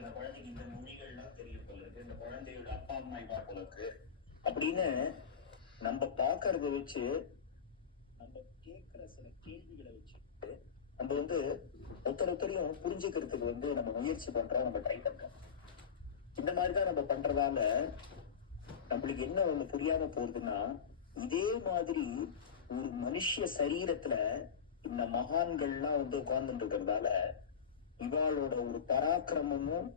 இந்த குழந்தைக்கு இந்த மொழிகள்லாம் தெரியும் போல இருக்கு, இந்த குழந்தையோட அப்பா அம்மா இவா போல இருக்கு அப்படின்னு நம்ம பாக்குறத வச்சு, நம்ம கேட்கிற சில கேள்விகளை வச்சு நம்ம ஒருத்தரையும் புரிஞ்சுக்கிறதுக்கு நம்ம முயற்சி பண்றோம், நம்ம ட்ரை பண்றோம். இந்த மாதிரிதான் நம்ம பண்றதால நம்மளுக்கு என்ன ஒண்ணு புரியாம போகுதுன்னா, இதே மாதிரி ஒரு மனுஷ சரீரத்துல இந்த மகான்கள்லாம் உட்கார்ந்துட்டு இருக்கிறதால இவாளோட ஒரு பராக்கிரமமும்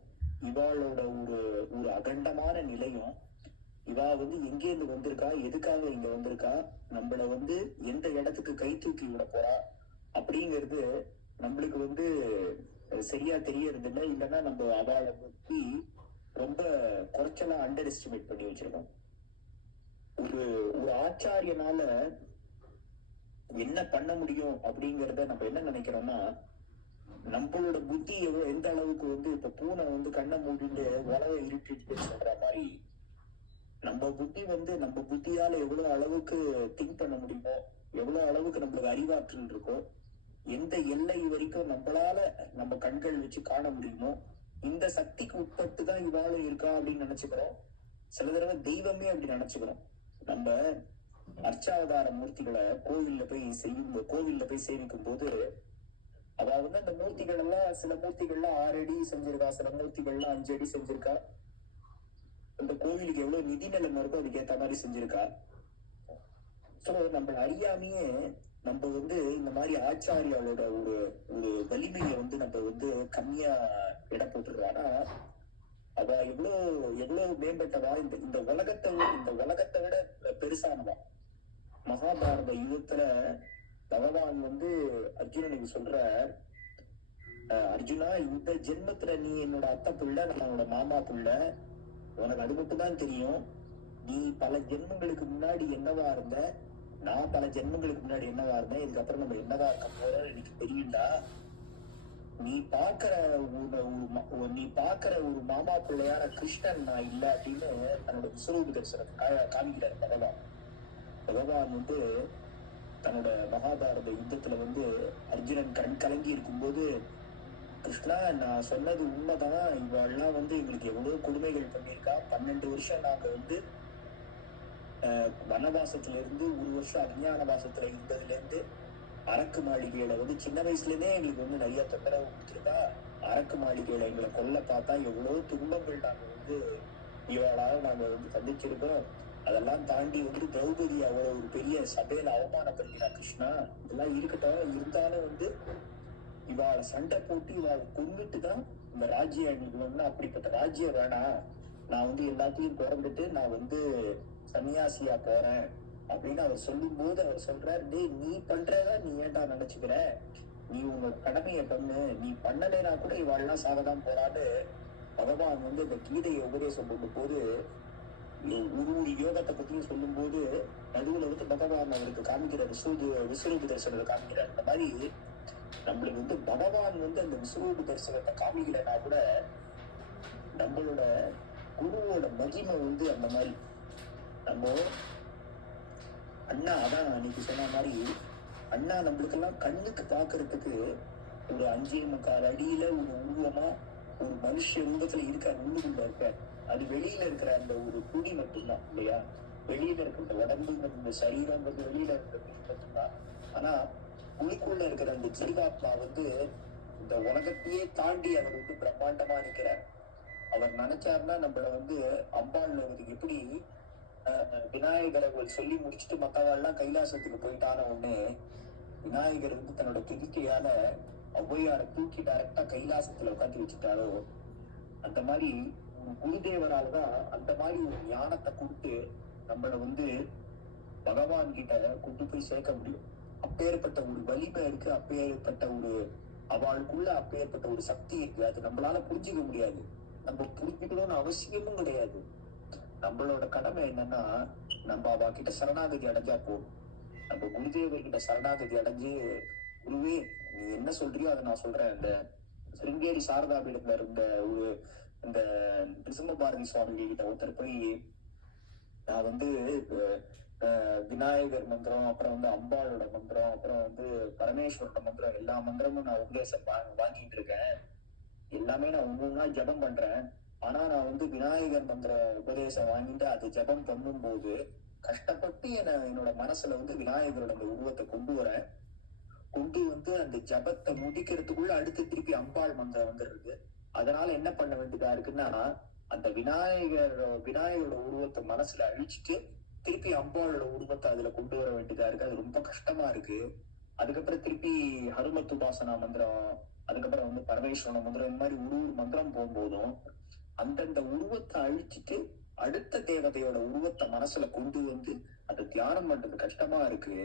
இவாளோட ஒரு ஒரு அகண்டமான நிலையும், இவா எங்கேருந்து வந்திருக்கா, எதுக்காக இங்க வந்திருக்கா, நம்மள எந்த இடத்துக்கு கை தூக்கி விட போறா அப்படிங்கிறது நம்மளுக்கு சரியா தெரியறது இல்லை. இல்லைன்னா நம்ம அவளை பத்தி ரொம்ப குறைச்சலா அண்டர் எஸ்டிமேட் பண்ணி வச்சிருக்கோம். ஒரு ஒரு ஆச்சாரியனால என்ன பண்ண முடியும் அப்படிங்கறத நம்ம என்ன நினைக்கிறோம்னா, நம்மளோட புத்தி எந்த அளவுக்கு இப்ப பூனை கண்ணை மூடிட்டு உலக இருட்டிட்டு சொல்ற மாதிரி, நம்ம புத்தி நம்ம புத்தியால எவ்வளவு அளவுக்கு திங்க் பண்ண முடியுமோ, எவ்வளவு அளவுக்கு நம்மளுக்கு அறிவாற்றல் இருக்கோ, எந்த எல்லை வரைக்கும் நம்மளால நம்ம கண்கள் வச்சு காண முடியுமோ, இந்த சக்திக்கு உட்பட்டு தான் இவாளும் இருக்கா அப்படின்னு நினைச்சுக்கிறோம். சில தடவை தெய்வமே அப்படி நினைச்சுக்கிறோம். நம்ம அர்ச்சாவதார மூர்த்திகளை கோவில்ல போய் சேவிக்கும் போது அவ அந்த மூர்த்திகள் எல்லாம், சில மூர்த்திகள்லாம் 6 அடி செஞ்சிருக்கா, சில மூர்த்திகள்லாம் 5 அடி செஞ்சிருக்கா. அந்த கோவிலுக்கு எவ்வளவு நிதி நிலைமை இருக்கோ அதுக்கு ஏத்த மாதிரி செஞ்சிருக்கா. சோ நம்ம அறியாமையே நம்ம இந்த மாதிரி ஆச்சாரியாவோட ஒரு ஒரு வலிமையை நம்ம கம்மியா இட போட்டுருக்கோம். ஆனா அவ எவ்வளவு மேம்பட்டவா, இந்த உலகத்தை விட பெருசானவா. மகாபாரத யுகத்துல பகவான் அர்ஜுனனுக்கு சொல்ற, அர்ஜுனா, இந்த ஜென்மத்துல நீ என்னோட அத்தை புள்ள, நான் உன்னோட மாமா புள்ள, உனக்கு அது மட்டும் தான் தெரியும். நீ பல ஜென்மங்களுக்கு முன்னாடி என்னவா இருந்த, நான் பல ஜென்மங்களுக்கு முன்னாடி என்னவா இருந்தேன், இதுக்கப்புறம் நம்ம என்னவா இருக்க போறோம் எனக்கு தெரியும்டா. நீ பாக்குற ஒரு மாமா பிள்ளையான கிருஷ்ணன் நான் இல்ல அப்படின்னு தன்னோட விஸ்வரூப தரிசனத்தை காமிக்கிறார் பகவான். பகவான் தன்னோட மகாபாரத யுத்தத்துல அர்ஜுனன் கண் கலங்கி இருக்கும்போது, கிருஷ்ணா, நான் சொன்னது உண்மைதான், இவெல்லாம் எங்களுக்கு எவ்வளவு கொடுமைகள் பண்ணியிருக்கா. 12 வருஷம் நாங்க வனவாசத்துல இருந்து 1 வருஷம் அஞ்ஞான வாசத்துல இருந்ததுல இருந்து அரக்கு மாளிகையில சின்ன வயசுல இருந்தே எங்களுக்கு நிறைய தொந்தரவு கொடுத்துருக்கா. அரக்கு மாளிகையில எங்களை கொல்ல பார்த்தா எவ்வளவு துன்பங்கள் நாங்க இவாளாக நாங்க சந்திச்சிருக்கோம். அதெல்லாம் தாண்டி திரௌபதி அவ்வளவு ஒரு பெரிய சபையில அவமானப்படுத்தினா. கிருஷ்ணா, இதெல்லாம் இருக்கட்டும், இருந்தாலும் இவாளை சண்டை போட்டு இவாளை கொண்டுட்டுதான் இந்த ராஜ்யம் எங்களுக்கு வேணும்னா, அப்படிப்பட்ட ராஜ்யம் வேணாம், நான் எல்லாத்தையும் திறந்துட்டு நான் சன்னியாசியா போறேன் அப்படின்னு அவர் சொல்லும் போது அவர் சொல்றாரு, டேய், நீ பண்றதா நீ ஏன்டா நினைச்சுக்கிற, நீ உன்னோட கடமையை பண்ணு, நீ பண்ணலைன்னா கூட இவாள்லாம் சாகதான் போறான்னு பகவான் இந்த கீதையை உபதேசம் பண்ணும் போது, ஒரு யோகத்தை பத்தியும் சொல்லும் போது நடுவுல பகவான் அவருக்கு காமிக்கிற விஸ்வரூப தரிசனத்தை காமிக்கிறார். இந்த மாதிரி நம்மளுக்கு பகவான் அந்த விஸ்வரூப தரிசனத்தை காமிக்கலைன்னா கூட நம்மளோட குருவோட மகிமை அந்த மாதிரி. நம்ம அண்ணா, அதான் அன்னைக்கு சொன்ன மாதிரி, அண்ணா நம்மளுக்கெல்லாம் கண்ணுக்கு பாக்குறதுக்கு ஒரு 5.25 அடியில ஒரு உருவமா ஒரு மனுஷ ரூபத்துல இருக்காரு, உள்ளுக்குள்ள இருக்காரு. அது வெளியில இருக்கிற அந்த ஒரு துணி மட்டும்தான் இல்லையா, வெளியில இருக்கிற உடம்புங்கிறது, இந்த சரீரங்கிறது வெளியில இருக்கிற மட்டும்தான். ஆனா உள்ளுக்குள்ள இருக்கிற அந்த ஜீவாத்மா இந்த உலகத்தையே தாண்டி அவர் பிரம்மாண்டமா இருக்கிறார். அவர் நினைச்சாருன்னா நம்மள அம்பாள் எப்படி விநாயகரை சொல்லி முடிச்சுட்டு மத்தவெல்லாம் கைலாசத்துக்கு போயிட்டான உடனே விநாயகர் தன்னோட துதிக்கையால ஔவையாரை தூக்கி டைரக்டா கைலாசத்துல உட்காந்து வச்சுட்டாரோ, அந்த மாதிரி குருதேவரால்தான் அந்த மாதிரி ஒரு ஞானத்தை கொடுத்து நம்மள பகவான் கிட்ட கொண்டு போய் சேர்க்க முடியும். அப்பேற்பட்ட ஒரு வலிமை இருக்கு, அப்பேற்பட்ட ஒரு அவளுக்குள்ள அப்பேற்பட்ட ஒரு சக்தி இருக்கு. அது நம்மளால புரிஞ்சுக்க முடியாது, நம்ம புரிஞ்சுக்கணும்னு அவசியமும் கிடையாது. நம்மளோட கடமை என்னன்னா, நம்ம அவ கிட்ட சரணாகதி அடைஞ்சா போதும். நம்ம குருதேவர்கிட்ட சரணாகதி அடைஞ்சு, குருவே நீ என்ன சொல்றியோ அதை நான் சொல்றேன். இந்த சிருங்கேரி சாரதா பீடத்துல இருந்த ஒரு இந்த நிருசிம்ம பாரதி சுவாமி கிட்ட ஒருத்தர் போய், நான் விநாயகர் மந்திரம், அப்புறம் அம்பாளோட மந்திரம், அப்புறம் பரமேஸ்வரோட மந்திரம், எல்லா மந்திரமும் நான் உபதேசம் வாங்கிட்டு இருக்கேன். எல்லாமே நான் ஒவ்வொன்றா ஜபம் பண்றேன். ஆனா நான் வந்து விநாயகர் மந்திர உபதேசம் வாங்கிட்டு அது ஜபம் பண்ணும்போது கஷ்டப்பட்டு என்னோட மனசுல வந்து விநாயகரோட அந்த உருவத்தை கொண்டு வரேன். கொண்டு வந்து அந்த ஜபத்தை முடிக்கிறதுக்குள்ள அடுத்து திருப்பி அம்பாள் மந்திரம் வந்துடுது. அதனால என்ன பண்ண வேண்டியதா இருக்குன்னா, அந்த விநாயகரோட உருவத்தை மனசுல அழிச்சிட்டு திருப்பி அம்பாளோட உருவத்தை அதுல கொண்டு வர வேண்டியதா இருக்கு. அது ரொம்ப கஷ்டமா இருக்கு. அதுக்கப்புறம் திருப்பி ஹனுமத்துபாசனா மந்திரம், அதுக்கப்புறம் வந்து பரமேஸ்வரன மந்திரம், இந்த மாதிரி ஒரு மந்திரம் போகும்போதும் அந்தந்த உருவத்தை அழிச்சிட்டு அடுத்த தேவதையோட உருவத்தை மனசுல கொண்டு வந்து அதை தியானம் பண்றது கஷ்டமா இருக்கு.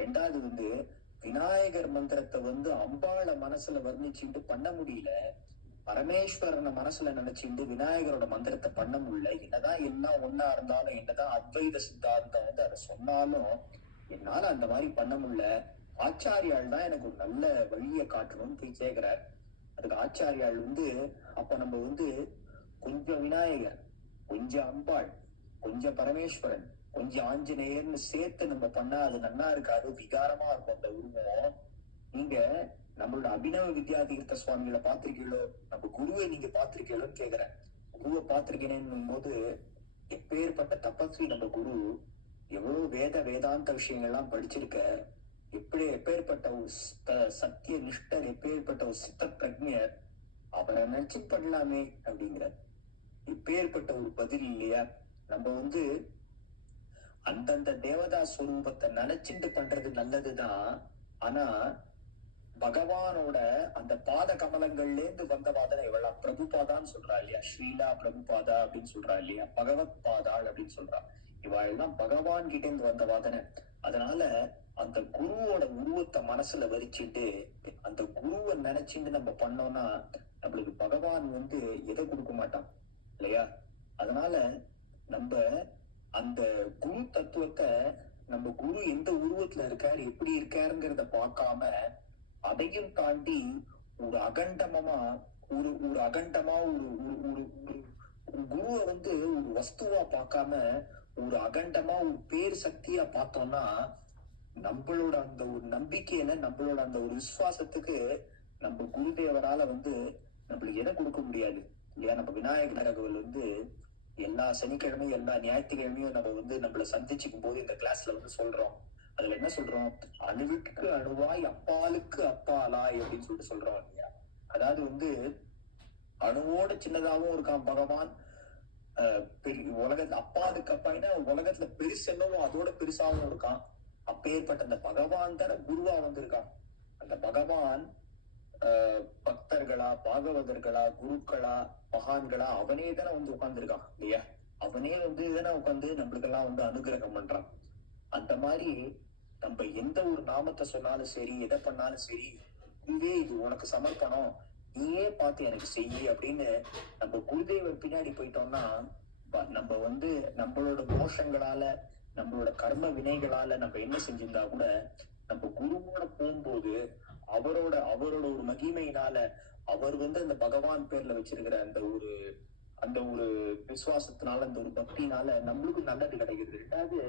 ரெண்டாவது வந்து விநாயகர் மந்திரத்தை வந்து அம்பாளை மனசுல வர்ணிச்சுட்டு பண்ண முடியல. பரமேஸ்வரனை மனசுல நினைச்சுட்டு விநாயகரோட மந்திரத்தை பண்ண முடியல. என்னதான் எல்லாம் ஒன்னா இருந்தாலும், என்னதான் அத்வைத சித்தாந்தம் வந்து அதை சொன்னாலும் என்னால அந்த மாதிரி பண்ண முடியல. ஆச்சாரியால் தான் எனக்கு ஒரு நல்ல வழியை காட்டணும்னு போய் கேட்கிறார். அதுக்கு ஆச்சாரியால் வந்து, அப்ப நம்ம வந்து கொஞ்சம் விநாயகர், கொஞ்சம் அம்பாள், கொஞ்சம் பரமேஸ்வரன், கொஞ்சம் ஆஞ்சநேயர்னு சேர்த்து நம்ம பண்ணா அது நல்லா இருக்காது, விகாரமா இருக்கும் அந்த உருவம். நீங்க நம்மளோட அபினவ வித்யாதீர்த்த சுவாமிகளை பார்த்திருக்கீங்களோ, நம்ம குருவை நீங்க பார்த்திருக்கீங்களோன்னு கேக்குறேன். குருவை பார்த்திருக்கேன்னு போது எப்பேற்பட்ட தபஸ்வி நம்ம குரு, எவ்வளவு வேதாந்த விஷயங்கள்லாம் படிச்சிருக்க, எப்பேற்பட்ட ஒரு சத்திய நிஷ்டர், எப்பேற்பட்ட ஒரு சித்த பிரஜர், அவரை நினைச்சு பண்ணலாமே அப்படிங்கிற இப்பேற்பட்ட ஒரு பதில் இல்லையா? நம்ம வந்து அந்தந்த தேவதா ஸ்வரூபத்தை நினைச்சுட்டு பண்றது நல்லதுதான். ஆனா பகவானோட அந்த பாத கமலங்கள்ல இருந்து வந்தவாதனை இவளா பிரபுபாதான்னு சொல்றா இல்லையா? ஸ்ரீலா பிரபுபாதா அப்படின்னு சொல்றா இல்லையா? பகவத் பாதாள் அப்படின்னு சொல்றா. இவாள்லாம் பகவான் கிட்ட இருந்து வந்த வாதனை. அதனால அந்த குருவோட உருவத்தை மனசுல வரிச்சுட்டு அந்த குருவை நினைச்சுட்டு நம்ம பண்ணோம்னா நம்மளுக்கு பகவான் வந்து எதை கொடுக்க மாட்டான் இல்லையா? அதனால நம்ம அந்த குரு தத்துவத்தை, நம்ம குரு எந்த உருவத்துல இருக்காரு, எப்படி இருக்காருங்கிறத பார்க்காம அதையும் தாண்டி ஒரு அகண்டமா ஒரு அகண்டமா ஒரு குருவை வந்து ஒரு வஸ்துவா பார்க்காம ஒரு அகண்டமா ஒரு பேர் சக்தியா பார்த்தோம்னா நம்மளோட அந்த ஒரு நம்பிக்கையில, நம்மளோட அந்த ஒரு விசுவாசத்துக்கு நம்ம குருதேவரால வந்து நம்மளுக்கு எதை கொடுக்க முடியாது இல்லையா? நம்ம விநாயகர் தகவல் வந்து எல்லா சனிக்கிழமையும் எல்லா ஞாயிற்றுக்கிழமையும் நம்ம வந்து நம்மள சந்திச்சுக்கும் போது இந்த கிளாஸ்ல வந்து சொல்றோம். அதுல என்ன சொல்றோம்? அணுவுக்கு அணுவாய் அப்பாலுக்கு அப்பாலாய் அப்படின்னு சொல்லிட்டு சொல்றோம் இல்லையா? அதாவது வந்து அணுவோட சின்னதாகவும் இருக்கான் பகவான். உலகத்துல அப்பாலுக்கு அப்பாயினா உலகத்துல பெருசு என்னவோ அதோட பெருசாவும் இருக்கான். அப்பேற்பட்ட அந்த பகவான் தானே குருவா வந்திருக்கான். அந்த பகவான் பக்தர்களா, பாகவதர்களா, குருக்களா, மகான்களா அவனே தானே வந்து உட்கார்ந்துருக்கான் இல்லையா? அவனே வந்து தானே உட்கார்ந்து நம்மளுக்கெல்லாம் வந்து அனுகிரகம் பண்றான். அந்த மாதிரி நம்ம எந்த ஒரு நாமத்தை சொன்னாலும் சரி, எதை பண்ணாலும் சரி, இதுவே இது உனக்கு சமர்ப்பணம், நீயே பார்த்து எனக்கு செய்யி அப்படின்னு நம்ம குருதேவர் பின்னாடி போயிட்டோம்னா நம்ம வந்து நம்மளோட மோஷங்களால, நம்மளோட கர்ம வினைகளால நம்ம என்ன செஞ்சிருந்தா கூட நம்ம குருவோட போகும்போது அவரோட ஒரு மகிமையினால, அவர் வந்து அந்த பகவான் பேர்ல வச்சிருக்கிற அந்த ஒரு விசுவாசத்தினால, அந்த ஒரு பக்தினால நம்மளுக்கு நல்லது கிடைக்கிறது. ரெண்டாவது,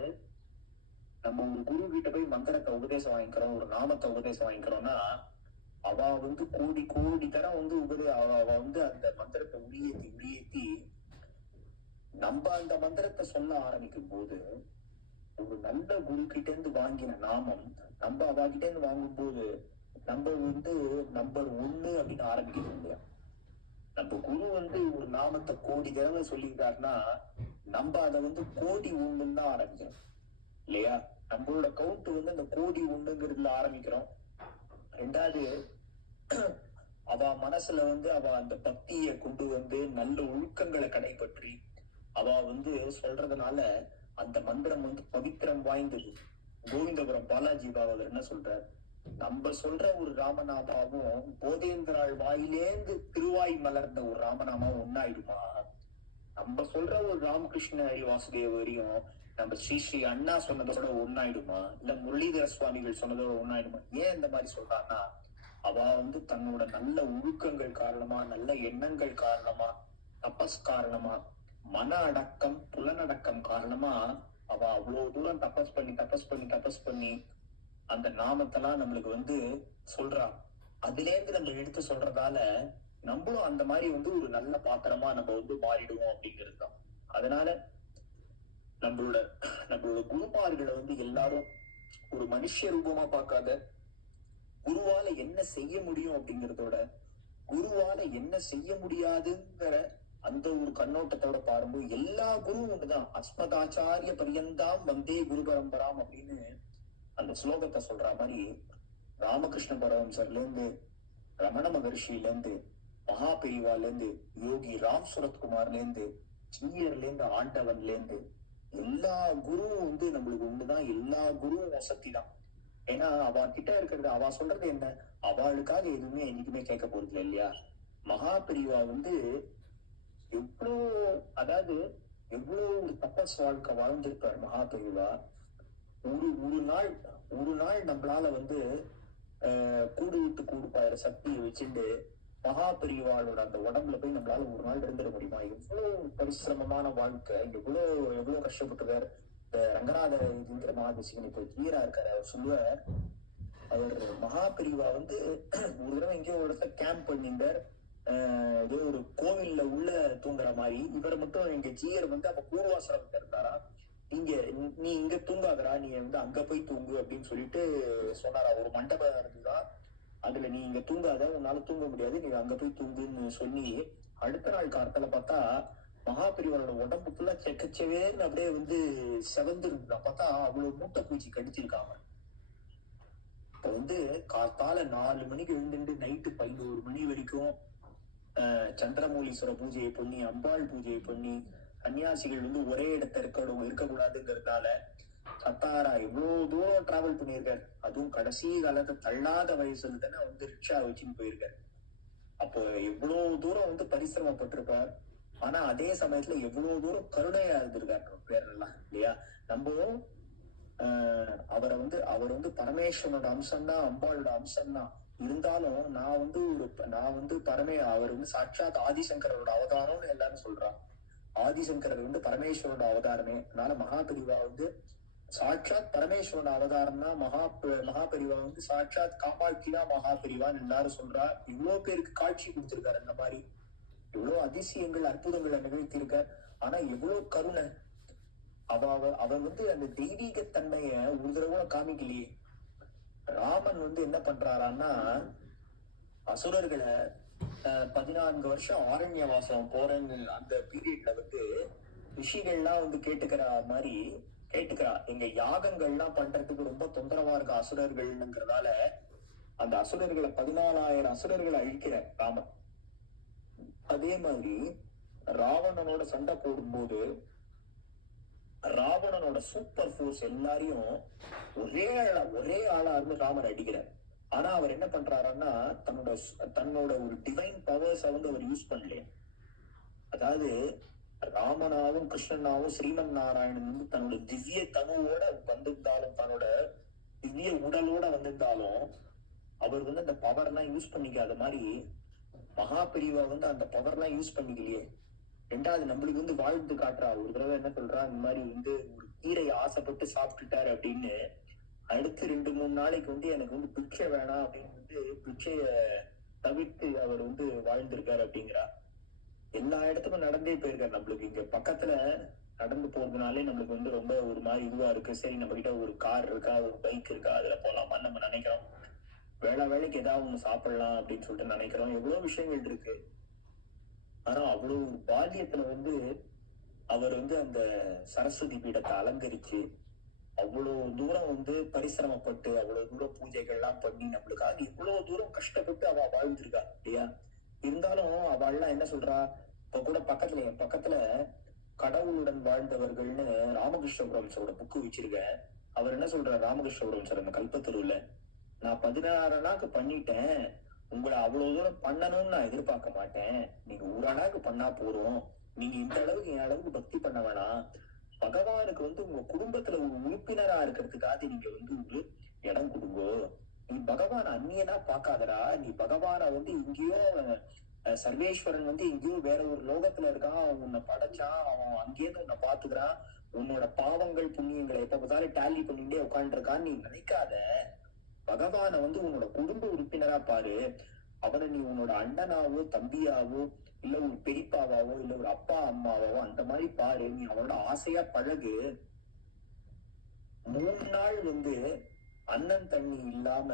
நம்ம ஒரு குரு கிட்ட போய் மந்திரத்தை உபதேசம் வாங்கிக்கிறோம், ஒரு நாமத்தை உபதேசம் வாங்கிக்கிறோம்னா அவ வந்து கோடி தரம் வந்து அவ வந்து அந்த மந்திரத்தை உரியேத்தி நம்ம அந்த மந்திரத்தை சொல்ல ஆரம்பிக்கும் போது, ஒரு நல்ல குரு கிட்ட இருந்து வாங்கின நாமம் நம்ம அவகிட்ட இருந்து வாங்கும் போது நம்ம வந்து நம்பர் 1 அப்படின்னு ஆரம்பிக்கணும் இல்லையா? நம்ம குரு வந்து ஒரு நாமத்தை கோடி தடவை சொல்லியிருக்காருன்னா நம்ம அதை வந்து கோடி 1ன்னு தான் ஆரம்பிக்கிறோம் இல்லையா? நம்மளோட கவுண்ட் வந்து அந்த கோடி 1ங்கிறதுல ஆரம்பிக்கிறோம். ரெண்டாவது, அவ மனசுல வந்து அவ அந்த பக்தியை கொண்டு வந்து நல்ல ஒழுக்கங்களை கடைபற்றி அவ வந்து சொல்றதுனால அந்த மந்திரம் வந்து பவித்திரம் வாய்ந்தது. கோவிந்தபுரம் பாலாஜி பாகவதர் என்ன சொல்றார்? நம்ம சொல்ற ஒரு ராமநாமாவும் போதேந்திராள் வாயிலேந்து திருவாய் மலர்ந்த ஒரு ராமநாமாவும் ஒன்னாயிடுமா? நம்ம சொல்ற ஒரு ராமகிருஷ்ண ஹரி வாசுதேவரையும் நம்ம ஸ்ரீ அண்ணா சொன்னதோட ஒன்னாயிடுமா? இல்ல முரளிதர சுவாமிகள் சொன்னதோட ஒன்னாயிடுமா? ஏன் இந்த மாதிரி சொல்றான்னா, அவ வந்து தன்னோட நல்ல ஒழுக்கங்கள் காரணமா, நல்ல எண்ணங்கள் காரணமா, தபஸ் காரணமா, மன அடக்கம், புலனடக்கம் காரணமா அவ அவ்வளவு தூரம் தபஸ் பண்ணி அந்த நாமத்தெல்லாம் நம்மளுக்கு வந்து சொல்றா. அதுல இருந்து நம்ம எடுத்து சொல்றதால நம்மளும் அந்த மாதிரி வந்து ஒரு நல்ல பாத்திரமா நம்ம வந்து மாறிடுவோம் அப்படிங்கிறது தான். அதனால நம்மளோட நம்மளோட குருமார்களை வந்து எல்லாரும் ஒரு மனுஷ ரூபமா பார்க்காத, குருவால என்ன செய்ய முடியும் அப்படிங்கறதோட குருவால என்ன செய்ய முடியாதுங்கிற அந்த ஒரு கண்ணோட்டத்தோட பாரும்போது எல்லா குருவும் ஒண்ணுதான். அஸ்மதாச்சாரிய பரியந்தாம் வந்தே குரு பரம்பராம் அப்படின்னு அந்த ஸ்லோகத்தை சொல்ற மாதிரி ராமகிருஷ்ண பரமஹம்சர்ல இருந்து, ரமண மகர்ஷில இருந்து, மகா பெரிவால இருந்து, யோகி ராம் சுரத்குமார்ல இருந்து, ஜீயர்ல இருந்து, ஆண்டவன்ல இருந்து எல்லா குருவும் வந்து நம்மளுக்கு ஒண்ணுதான். எல்லா குருவும் வசதி தான். ஏன்னா அவ கிட்ட இருக்கிறது, அவ சொல்றது என்ன, அவளுக்காக எதுவுமே என்னைக்குமே கேட்க போறது இல்லை இல்லையா. மகா பெரிவா வந்து எவ்வளோ, அதாவது எவ்வளவு ஒரு தபஸ் வாழ்க்கை வாழ்ந்திருப்பார் மகா பெரிவா. ஒரு நாள் நம்மளால வந்து கூடு விட்டு கூடு பாயிற சக்தியை வச்சுட்டு மகா பெரியவாளோட அந்த உடம்புல போய் நம்மளால ஒரு நாள் இருந்துட முடியுமா? எவ்வளவு பரிசிரமமான வாழ்க்கை, எவ்வளவு கஷ்டப்பட்டுவார். இந்த ரங்கநாத இதுங்கிற மகாதேசிகன் இப்ப கிளியரா இருக்காரு. அவர் சொல்லுவார், அவர் மகா பெரியவா வந்து ஒரு தடவை எங்கேயோ ஒரு இடத்துல கேம்ப் பண்ணிட்டார். ஏதோ ஒரு கோவில்ல உள்ள தூங்குற மாதிரி. இவரை மட்டும் எங்க ஜீயர் வந்து அப்ப பூர்வாசிரமத்துல இருந்தாரா, நீ இங்க தூங்காதரா, நீ வந்து அங்க போய் தூங்கு அப்படின்னு சொல்லிட்டு சொன்னாரா. ஒரு மண்டபம் இருந்துதான், அதுல நீ இங்க தூங்காத, உன்னால தூங்க முடியாது, நீ அங்க போய் தூங்குன்னு சொல்லி அடுத்த நாள் காலத்துல பார்த்தா மகா பெரியவரோட உடம்பு ஃபுல்லா செக்கச்சவேன்னு அப்படியே வந்து செவந்து இருந்தான். பார்த்தா அவ்வளவு மூட்டை பூச்சி கடிச்சிருக்காங்க. இப்ப வந்து காத்தால 4 மணிக்கு எழுந்துட்டு நைட்டு 11 மணி வரைக்கும் சந்திரமௌலீஸ்வர பூஜையை பண்ணி, அம்பாள் பூஜையை பண்ணி, சன்னியாசிகள் வந்து ஒரே இடத்த இருக்கக்கூடாதுங்கிறதுனால சத்தாரா எவ்வளவு தூரம் டிராவல் பண்ணியிருக்காரு. அதுவும் கடைசி காலத்தை தள்ளாத வயசுல தானே வந்து ரிக்ஷா வச்சுன்னு போயிருக்காரு. அப்போ எவ்வளவு தூரம் வந்து பரிசிரமப்பட்டிருப்பார். ஆனா அதே சமயத்துல எவ்வளவு தூரம் கருணையா இருந்திருக்காரு பேரெல்லாம் இல்லையா. நம்ம அவர் வந்து பரமேஸ்வரனோட அம்சம்தான், அம்பாளோட அம்சம்தான். இருந்தாலும் நான் வந்து அவர் வந்து சாட்சாத் ஆதிசங்கரோட அவதாரம்னு எல்லாரும் சொல்றான். ஆதிசங்கரர் வந்து பரமேஸ்வரோட அவதாரமே. அதனால மகாபெரிவா வந்து சாட்சாத் பரமேஸ்வரோட அவதாரம் தான். மகாபெரிவா வந்து சாட்சாத் காமாட்சிதான் மகாபெரிவான்னு எல்லாரும் சொல்றா. இவ்வளவு பேருக்கு காட்சி கொடுத்திருக்காரு. அந்த மாதிரி எவ்வளவு அதிசயங்கள் அற்புதங்களை நிகழ்த்தியிருக்கார். ஆனா எவ்வளவு கருணை. அவர் வந்து அந்த தெய்வீகத்தன்மைய ஒரு தடவை காமிக்கலையே. ராமன் வந்து என்ன பண்றாரான்னா, அசுரர்களை 14 வருஷம் ஆரண்ய வாசம் போறேன்னு அந்த பீரியட்ல வந்து ரிஷிகள்லாம் வந்து கேட்டுக்கிறா. எங்க யாகங்கள்லாம் பண்றதுக்கு ரொம்ப தொந்தரவா இருக்க அசுரர்கள்ங்கிறதால அந்த அசுரர்களை 14,000 அசுரர்களை அழிக்கிற ராமன். அதே மாதிரி ராவணனோட சண்டை போடும்போது ராவணனோட சூப்பர் போர்ஸ் எல்லாரையும் ஒரே ஆளா இருந்து ராமர் அடிக்கிறார். ஆனா அவர் என்ன பண்றாருன்னா, தன்னோட ஒரு டிவைன் பவர்ஸ் வந்து அவர் யூஸ் பண்ணலையே. அதாவது ராமனாவும் கிருஷ்ணனாவும் ஸ்ரீமன் நாராயணன் வந்து தன்னோட திவ்ய தனுவோட வந்திருந்தாலும், தன்னோட திவ்ய உடலோட வந்திருந்தாலும் அவர் வந்து அந்த பவர்லாம் யூஸ் பண்ணிக்காத மாதிரி மகா பெரியவா வந்து அந்த பவர்லாம் யூஸ் பண்ணிக்கலையே. ரெண்டாவது நம்மளுக்கு வந்து வாழ்ந்து காட்டுறா. ஒரு தடவை என்ன சொல்றா, இந்த மாதிரி வந்து ஒரு கீரையை ஆசைப்பட்டு சாப்பிட்டுட்டாரு அப்படின்னு அடுத்து 2-3 நாளைக்கு வந்து எனக்கு வந்து பிச்சை வேணாம் அப்படின்னு வந்து பிச்சைய தவிர்த்து அவர் வந்து வாழ்ந்திருக்காரு அப்படிங்கிறா. எல்லா இடத்துக்கும் நடந்தே போயிருக்காரு. நம்மளுக்கு இங்க பக்கத்துல நடந்து போறதுனாலே நம்மளுக்கு வந்து ரொம்ப ஒரு மாதிரி இதுவா இருக்கு. சரி, நம்ம கிட்ட ஒரு கார் இருக்கா, ஒரு பைக் இருக்கா, அதுல போலாமான்னு நம்ம நினைக்கிறோம். வேலைக்கு ஏதாவது ஒண்ணு சாப்பிடலாம் அப்படின்னு சொல்லிட்டு நினைக்கிறோம். எவ்வளவு விஷயங்கள் இருக்கு. ஆனா அவ்வளவு பால்யத்துல வந்து அவர் வந்து அந்த சரஸ்வதி பீடத்தை அலங்கரிச்சு அவ்வளவு தூரம் வந்து பரிசிரமப்பட்டு அவ்வளவு தூரம் பூஜைகள் எல்லாம் பண்ணி நம்மளுக்காக இவ்வளவு தூரம் கஷ்டப்பட்டு அவ வாழ்ந்திருக்கா இல்லையா. இருந்தாலும் அவள்லாம் என்ன சொல்றா, இப்ப கூட பக்கத்துல கடவுளுடன் வாழ்ந்தவர்கள்னு ராமகிருஷ்ண பரமஹம்சரோட புக்கு வச்சிருக்கேன். அவர் என்ன சொல்றார், ராமகிருஷ்ண பரமஹம்சர் அந்த கல்பத்தருவுல, நான் 16 அணாக்கு பண்ணிட்டேன், உங்களை அவ்வளவு தூரம் பண்ணணும்னு நான் எதிர்பார்க்க மாட்டேன், நீங்க ஒரு அணாக்கு பண்ணா போறோம், நீங்க இந்த அளவுக்கு என் அளவுக்கு பக்தி பண்ண வேணாம், பகவானுக்கு வந்து உங்க குடும்பத்துல ஒரு உறுப்பினரா இருக்கிறதுக்காக நீங்க வந்து ஒரு இடம் கொடுங்கோ, நீ பகவான் அந்நியனா பாக்காதரா, நீ பகவான வந்து இங்கேயோ சர்வேஸ்வரன் வந்து எங்கேயோ வேற ஒரு லோகத்துல இருக்கான், அவன் உன்னை படைச்சான், அவன் அங்கேயிருந்து உன்னை பாத்துக்கிறான், உன்னோட பாவங்கள் புண்ணியங்களை எப்ப பார்த்தாலும் டேலி பண்ணிட்டே உட்காந்துருக்கான்னு நீ நினைக்காத, பகவான வந்து உன்னோட குடும்ப உறுப்பினரா பாரு, அவனை நீ உன்னோட அண்ணனாவோ தம்பியாவோ இல்ல ஒரு பெரியப்பாவோ இல்ல ஒரு அப்பா அம்மாவோ அந்த மாதிரி பாரு. நீ அவனோட ஆசையா பழகு. 3 நாள் அண்ணன் தண்ணி இல்லாம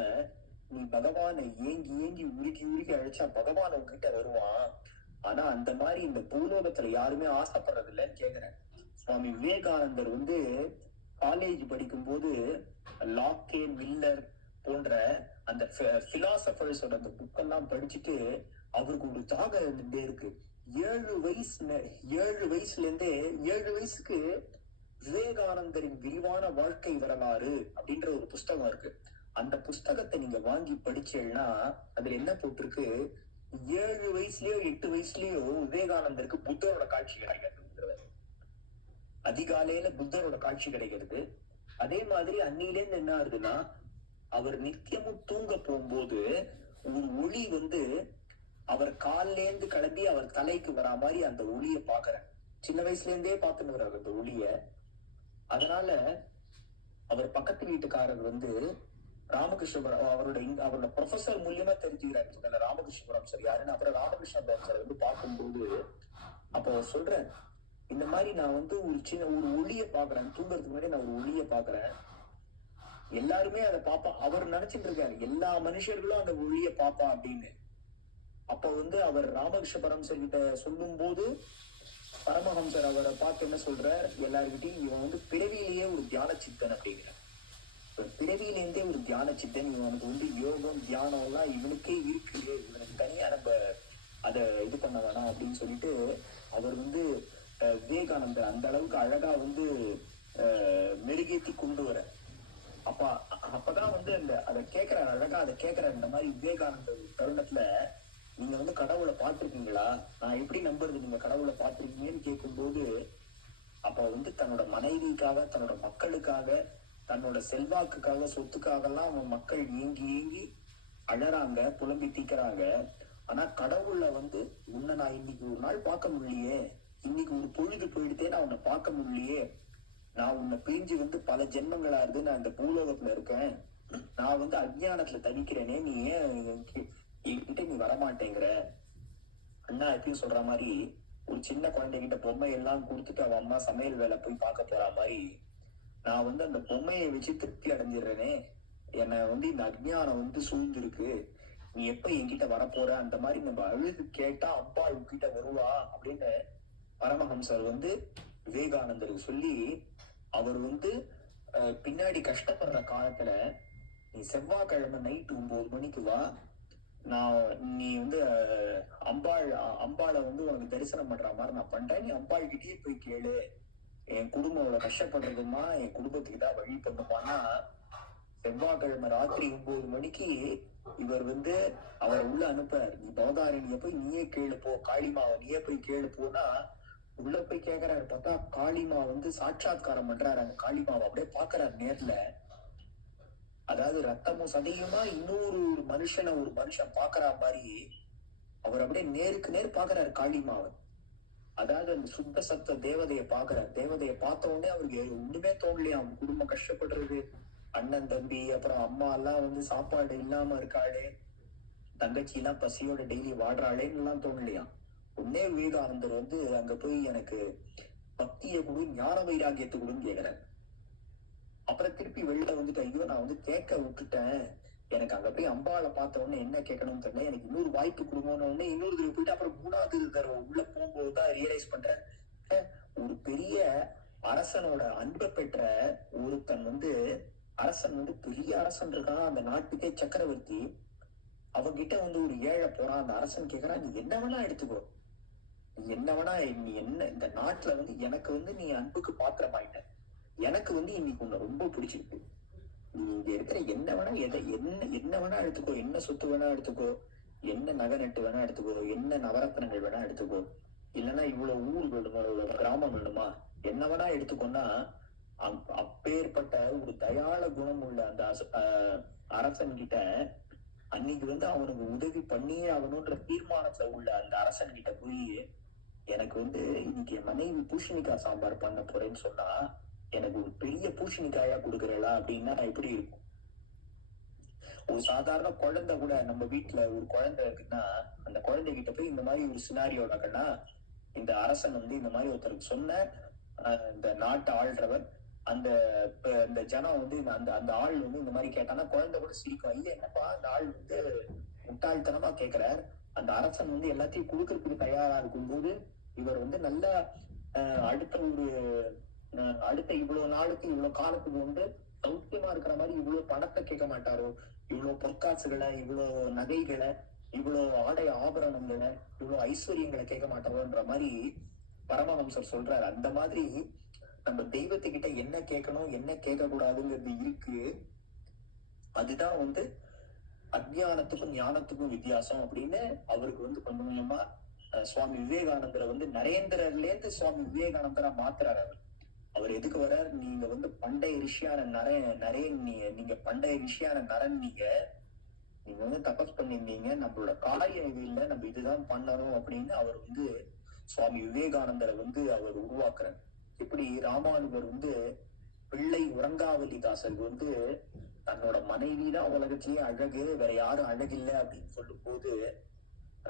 நீ பகவானை ஏங்கி ஏங்கி உருகி உருகி அழைச்சா பகவான் உங்ககிட்ட வருவான். ஆனா அந்த மாதிரி இந்த பூலோகத்துல யாருமே ஆசைப்படுறது இல்லைன்னு கேக்குறேன். சுவாமி விவேகானந்தர் காலேஜ் படிக்கும் போது லாக்கே மில்லர் போன்ற அந்த பிலாசபர்ஸோட அந்த புக்கெல்லாம் படிச்சுட்டு அவருக்கு ஒரு தாகம் இருந்துட்டே இருக்கு. 7 வயசுக்கு விவேகானந்தரின் விரிவான வாழ்க்கை வரலாறு அப்படின்ற ஒரு புஸ்தகம் இருக்கு. அந்த புஸ்தகத்தை நீங்க வாங்கி படிச்சீங்கன்னா அதுல என்ன போட்டிருக்கு, 7 வயசுலயோ 8 வயசுலயோ விவேகானந்தருக்கு புத்தரோட காட்சி கிடைக்கிறது. அதிகாலையில புத்தரோட காட்சி கிடைக்கிறது. அதே மாதிரி அன்னிலேருந்து என்ன ஆகுதுன்னா, அவர் நித்தியமும் தூங்க போகும்போது ஒரு ஒளி அவர் கால்ல இருந்து கிளம்பி அவர் தலைக்கு வரா மாதிரி அந்த ஒளிய பாக்குறேன். சின்ன வயசுல இருந்தே பார்த்துன்னு வர்றாரு அந்த ஒளிய. அதனால அவர் பக்கத்து வீட்டுக்காரர் ராமகிருஷ்ணபுரம் அவரோட ப்ரொஃபசர் மூலியமா தெரிஞ்சுக்கிறாரு ராமகிருஷ்ணபுரம் சார் யாருன்னு. அப்புறம் ராமகிருஷ்ணபுரம் சார் பார்க்கும்போது அப்ப அவர் சொல்றேன், இந்த மாதிரி நான் ஒரு ஒளிய பாக்குறேன், தூங்குறதுக்கு முன்னாடி நான் ஒரு ஒளிய பாக்குறேன். எல்லாருமே அதை பாப்பா. அவர் நினைச்சிட்டு இருக்காரு எல்லா மனுஷர்களும் அந்த ஒளிய பாப்பா அப்படின்னு. அப்ப அவர் ராமகிருஷ்ண பரமஹம்சர் கிட்ட சொல்லும் போது பரமஹம்சர் அவரை பார்த்து என்ன சொல்றார், எல்லாருக்கிட்டையும் இவன் பிறவியிலேயே ஒரு தியான சித்தன் அப்படிங்கிற. பிறவியிலேருந்தே ஒரு தியான சித்தன். இவனுக்கு யோகம் தியானம் எல்லாம் இவனுக்கே இருக்கு, இவனுக்கு தனியா நம்ம அதை இது பண்ண வேணாம் அப்படின்னு சொல்லிட்டு அவர் விவேகானந்தர் அந்த அளவுக்கு அழகா மெருகேத்தி கொண்டு வர. அப்பதான் அதை கேட்கிற அழகா அதை கேட்கிற இந்த மாதிரி விவேகானந்தர் தருணத்துல நீங்க கடவுளை பார்த்திருக்கீங்களா, நான் எப்படி நம்புறது நீங்க கடவுளை பார்த்திருக்கீங்கன்னு கேட்கும்போது அப்ப தன்னோட மனைவிக்காக தன்னோட மக்களுக்காக தன்னோட செல்வாக்குக்காக சொத்துக்காக எல்லாம் அவன் மக்கள் ஏங்கி ஏங்கி அழறாங்க, புலம்பி தீக்கிறாங்க. ஆனா கடவுள்ல உன்னை நான் இன்னைக்கு ஒரு நாள் பார்க்க முடியலையே, இன்னைக்கு ஒரு பொழுது போயிடுதே நான் உன்னை பார்க்க முடியலையே, நான் உன்னை பிரிஞ்சு பல ஜென்மங்களா இருந்து நான் இந்த பூலோகத்துல இருக்கேன், நான் அஜ்ஞானத்துல தவிக்கிறேனே, நீ ஏன் என்கிட்ட நீ வரமாட்டேங்கிற. அண்ணா எப்பயும் சொல்ற மாதிரி ஒரு சின்ன குழந்தைகிட்ட பொம்மை எல்லாம் கொடுத்துட்டு அவன் அம்மா சமையல் வேலை போய் பார்க்க போற மாதிரி நான் அந்த பொம்மையை வச்சு திருப்தி அடைஞ்சிடுறேனே, என்னை இந்த அஜ்ஞானம் சூழ்ந்திருக்கு, நீ எப்ப என்கிட்ட வரப்போற. அந்த மாதிரி நம்ம அழுது கேட்டா அப்பா உங்ககிட்ட வருவா அப்படின்னு பரமஹம்சர் விவேகானந்தருக்கு சொல்லி அவர் பின்னாடி கஷ்டப்படுற காலத்துல நீ செவ்வாய்க்கிழமை நைட்டு 9 மணிக்கு வா, நீ அம்பாளை உனக்கு தரிசனம் பண்ற மாதிரி நான் பண்றேன், நீ அம்பாள் கிட்டயே போய் கேளு, என் குடும்பம் அவ்வளவு கஷ்டப்படுறதுமா, என் குடும்பத்துக்கு தான் வழி பண்ணுமானா. செவ்வாய்க்கிழமை ராத்திரி 9 மணிக்கு இவர் அவர் உள்ள அனுப்புறாரு, நீ பவதாரணிய போய் நீயே கேளு போ, காளிமாவை நீயே போய் கேளு போனா உள்ள போய் கேக்குறாரு. பார்த்தா காளிமா சாட்சாத்காரம் பண்றாரு. அந்த காளிமாவை அப்படியே பாக்குறாரு நேர்ல. அதாவது ரத்தமும் சதையுமா இன்னொரு ஒரு மனுஷன் பாக்குற மாதிரி அவர் அப்படியே நேருக்கு நேர் பாக்குறாரு காளிமாவை. அதாவது அந்த சுத்த சத்த தேவதைய பாக்குறாரு. தேவதைய பார்த்த உடனே அவருக்கு ஒண்ணுமே தோணலையா, அவங்க குடும்பம் கஷ்டப்படுறது, அண்ணன் தம்பி அப்புறம் அம்மா எல்லாம் சாப்பாடு இல்லாம இருக்காளே, தங்கச்சி எல்லாம் பசியோட டெய்லி வாடுறாளேன்னு எல்லாம் தோணலையா. உடனே விவேகானந்தர் அங்க போய் எனக்கு பக்தியை கொடு, ஞான வைராகியத்தை கொடுன்னு கேக்குறாரு. அப்புறம் திருப்பி வெளில ஐயோ நான் கேட்க விட்டுட்டேன், எனக்கு அங்க போய் அம்பாளை பார்த்த உடனே என்ன கேட்கணும்னு தெரியல, எனக்கு இன்னொரு வாய்ப்பு கொடுங்கன்னு உடனே இன்னொரு தடவை போயிட்டு அப்புறம் 3வது தடவை உள்ள போகும்போதுதான் ரியலைஸ் பண்றேன், ஒரு பெரிய அரசனோட அன்பை பெற்ற ஒருத்தன் அரசன் பெரிய அரசன் இருக்கான், அந்த நாட்டுக்கே சக்கரவர்த்தி, அவங்கிட்ட ஒரு ஏழை போறான். அந்த அரசன் கேக்குறான், நீ என்ன வேணா எடுத்துக்கோ, நீ என்ன வேணா, நீ என்ன இந்த நாட்டுல எனக்கு நீ அன்புக்கு பாத்திரமாயிட்ட, எனக்கு இன்னைக்கு உன்னை ரொம்ப பிடிச்சிருக்கு, நீ இங்க இருக்கிற என்ன வேணா என்ன வேணா எடுத்துக்கோ, என்ன சொத்து வேணா எடுத்துக்கோ, என்ன நகை நட்டு வேணா எடுத்துக்கோ, என்ன நவரத்னங்கள் வேணா எடுத்துக்கோ, இல்லைன்னா இவ்வளவு ஊர் வேணுமா, இவ்வளவு கிராமம் வேணுமா, என்ன வேணா எடுத்துக்கோன்னா அப்பேற்பட்ட ஒரு தயாள குணம் உள்ள அந்த அரசன் கிட்ட அன்னைக்கு அவனுக்கு உதவி பண்ணியே ஆகணும்ன்ற தீர்மானத்துல உள்ள அந்த அரசன் கிட்ட போய் எனக்கு இன்னைக்கு என் மனைவி பூசணிக்காய் சாம்பார் பண்ண போறேன்னு சொன்னா எனக்கு ஒரு பெரிய பூசணிக்காயா கொடுக்குறா அப்படின்னா எப்படி இருக்கும். ஒரு சாதாரண குழந்தை கூட, நம்ம வீட்டுல ஒரு குழந்தை இருக்குன்னா அந்த குழந்தைகிட்ட போய் இந்த மாதிரி ஒரு சினாரியோ நடக்குன்னா, இந்த அரசன் வந்து இந்த மாதிரி ஒருத்தருக்கு சொன்ன, இந்த நாட்டை ஆள்றவர், அந்த இந்த ஜனம் வந்து அந்த அந்த ஆள் வந்து இந்த மாதிரி கேட்டானா குழந்தை கூட சிரிக்கும். இல்ல என்னப்பா அந்த ஆள் வந்து முட்டாள்தனமா கேட்கிறார், அந்த அரசன் வந்து எல்லாத்தையும் கொடுக்கறதுக்கு தயாரா இருக்கும்போது இவர் வந்து நல்லா அடுத்த ஒரு அடுத்த இவ்வளவு நாளுக்கு இவ்வளவு காலத்துக்கு வந்து சௌக்கியமா இருக்கிற மாதிரி இவ்வளவு பணத்தை கேட்க மாட்டாரோ, இவ்வளவு பொற்காசுகளை, இவ்வளவு நகைகளை, இவ்வளவு ஆடை ஆபரணங்களை, இவ்வளவு ஐஸ்வர்யங்களை கேட்க மாட்டாரோன்ற மாதிரி பரமஹம்சர் சொல்றாரு. அந்த மாதிரி நம்ம தெய்வத்துக்கிட்ட என்ன கேட்கணும் என்ன கேட்க கூடாதுங்கிறது இருக்கு. அதுதான் வந்து அஜ்ஞானத்துக்கும் ஞானத்துக்கும் வித்தியாசம் அப்படின்னு அவருக்கு வந்து கொஞ்சம் கொஞ்சமா சுவாமி விவேகானந்தரை வந்து நரேந்திரர்ல இருந்து சுவாமி விவேகானந்தரா மாத்துறாரு. அவர் எதுக்கு வர்றார், நீங்க வந்து பண்டைய ரிஷியான நரேன் நீங்க பண்டைய ரிஷியான நரன், நீங்க வந்து தபஸ் பண்ணிருந்தீங்க, நம்மளோட காரியம் இது இல்லை, நம்ம இதுதான் பண்ணணும் அப்படின்னு அவர் வந்து சுவாமி விவேகானந்தரை வந்து அவர் உருவாக்குறார். இப்படி ராமானுஜர் வந்து பிள்ளை உறங்காவலிதாசருக்கு வந்து தன்னோட மனைவிதான் உலகத்திலேயே அழகு, வேற யாரும் அழகில்லை அப்படின்னு சொல்லும் போது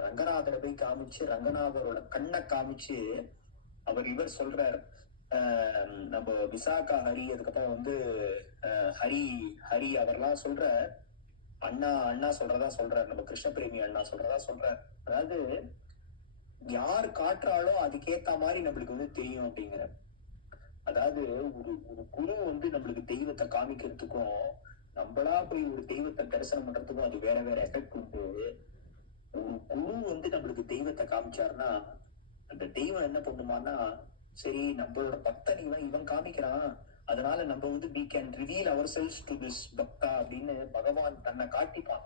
ரங்கநாதரை போய் காமிச்சு, ரங்கநாதரோட கண்ணை காமிச்சு இவர் சொல்றார், நம்ம விசாகா ஹரி, அதுக்கப்புறம் வந்து ஹரி அவர்லாம் சொல்ற, அண்ணா சொல்றதா சொல்றாரு, நம்ம கிருஷ்ண பிரேமி அண்ணா சொல்றதா சொல்றாரு. அதாவது யார் காட்டுறாலோ அதுக்கேத்த மாதிரி நம்மளுக்கு வந்து தெரியும் அப்படிங்கிற. அதாவது ஒரு குரு வந்து நம்மளுக்கு தெய்வத்தை காமிக்கிறதுக்கும் நம்மளா போய் ஒரு தெய்வத்தை தரிசனம் பண்றதுக்கும் அது வேற வேற எஃபெக்ட் உண்டு. ஒரு குரு வந்து நம்மளுக்கு தெய்வத்தை காமிச்சாருன்னா அந்த தெய்வம் என்ன பண்ணுமான்னா, சரி நம்மளோட பக்தன் இவன் காமிக்கிறான், அதனால நம்ம வந்து we can reveal ourselves to this பக்தா அப்படின்னு பகவான் தன்னை காட்டிப்பான்.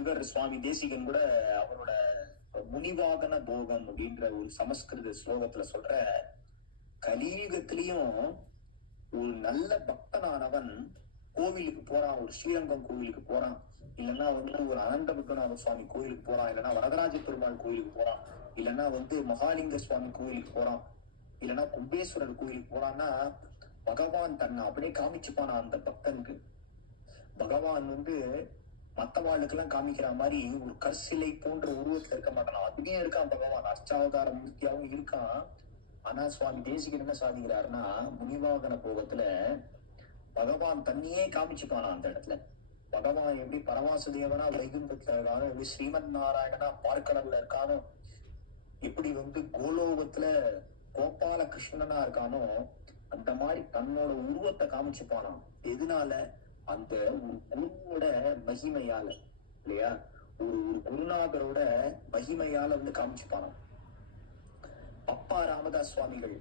இவர் சுவாமி தேசிகன் கூட அவரோட முனிவாகன போகம் அப்படின்ற ஒரு சமஸ்கிருத ஸ்லோகத்துல சொல்ற, கலியுகத்திலையும் ஒரு நல்ல பக்தனானவன் கோவிலுக்கு போறான், ஒரு ஸ்ரீரங்கம் கோவிலுக்கு போறான், இல்லைன்னா வந்து ஒரு அனந்த புத்தநாத சுவாமி கோயிலுக்கு போறான், இல்லைன்னா வரதராஜ பெருமாள் கோயிலுக்கு போறான், இல்லைன்னா வந்து மகாலிங்க சுவாமி கோயிலுக்கு போறான், இல்லைன்னா கும்பேஸ்வரர் கோயிலுக்கு போறான்னா பகவான் தன்னை அப்படியே காமிச்சுப்பானா அந்த பக்தனுக்கு. பகவான் வந்து மத்தவாளுக்கு எல்லாம் காமிக்கிற மாதிரி ஒரு கற்சிலை போன்ற உருவத்துல இருக்க மாட்டான், அதுலயும் இருக்கான் பகவான், அஷ்டாவதார மூர்த்தியாவும் இருக்கான். ஆனா சுவாமி தேசிகன் என்ன சாதிக்கிறாருன்னா, முனிவாகன போகத்துல பகவான் தண்ணியே காமிச்சுப்பானா அந்த இடத்துல. பகவான் எப்படி பரமாசுதேவனா வைகுண்டத்துல இருக்கானோ, எப்படி ஸ்ரீமன் நாராயணனா பார்க்கடல்ல இருக்கானோ, எப்படி வந்து கோலோகத்துல கோபால கிருஷ்ணனா இருக்கானோ, அந்த மாதிரி தன்னோட உருவத்தை காமிச்சுப்பானா. எதனால? அந்த ஒரு குருவோட மகிமையால, இல்லையா, ஒரு குருநாதரோட மகிமையால வந்து காமிச்சுப்பானா. பப்பா ராமதாஸ் சுவாமிகள்,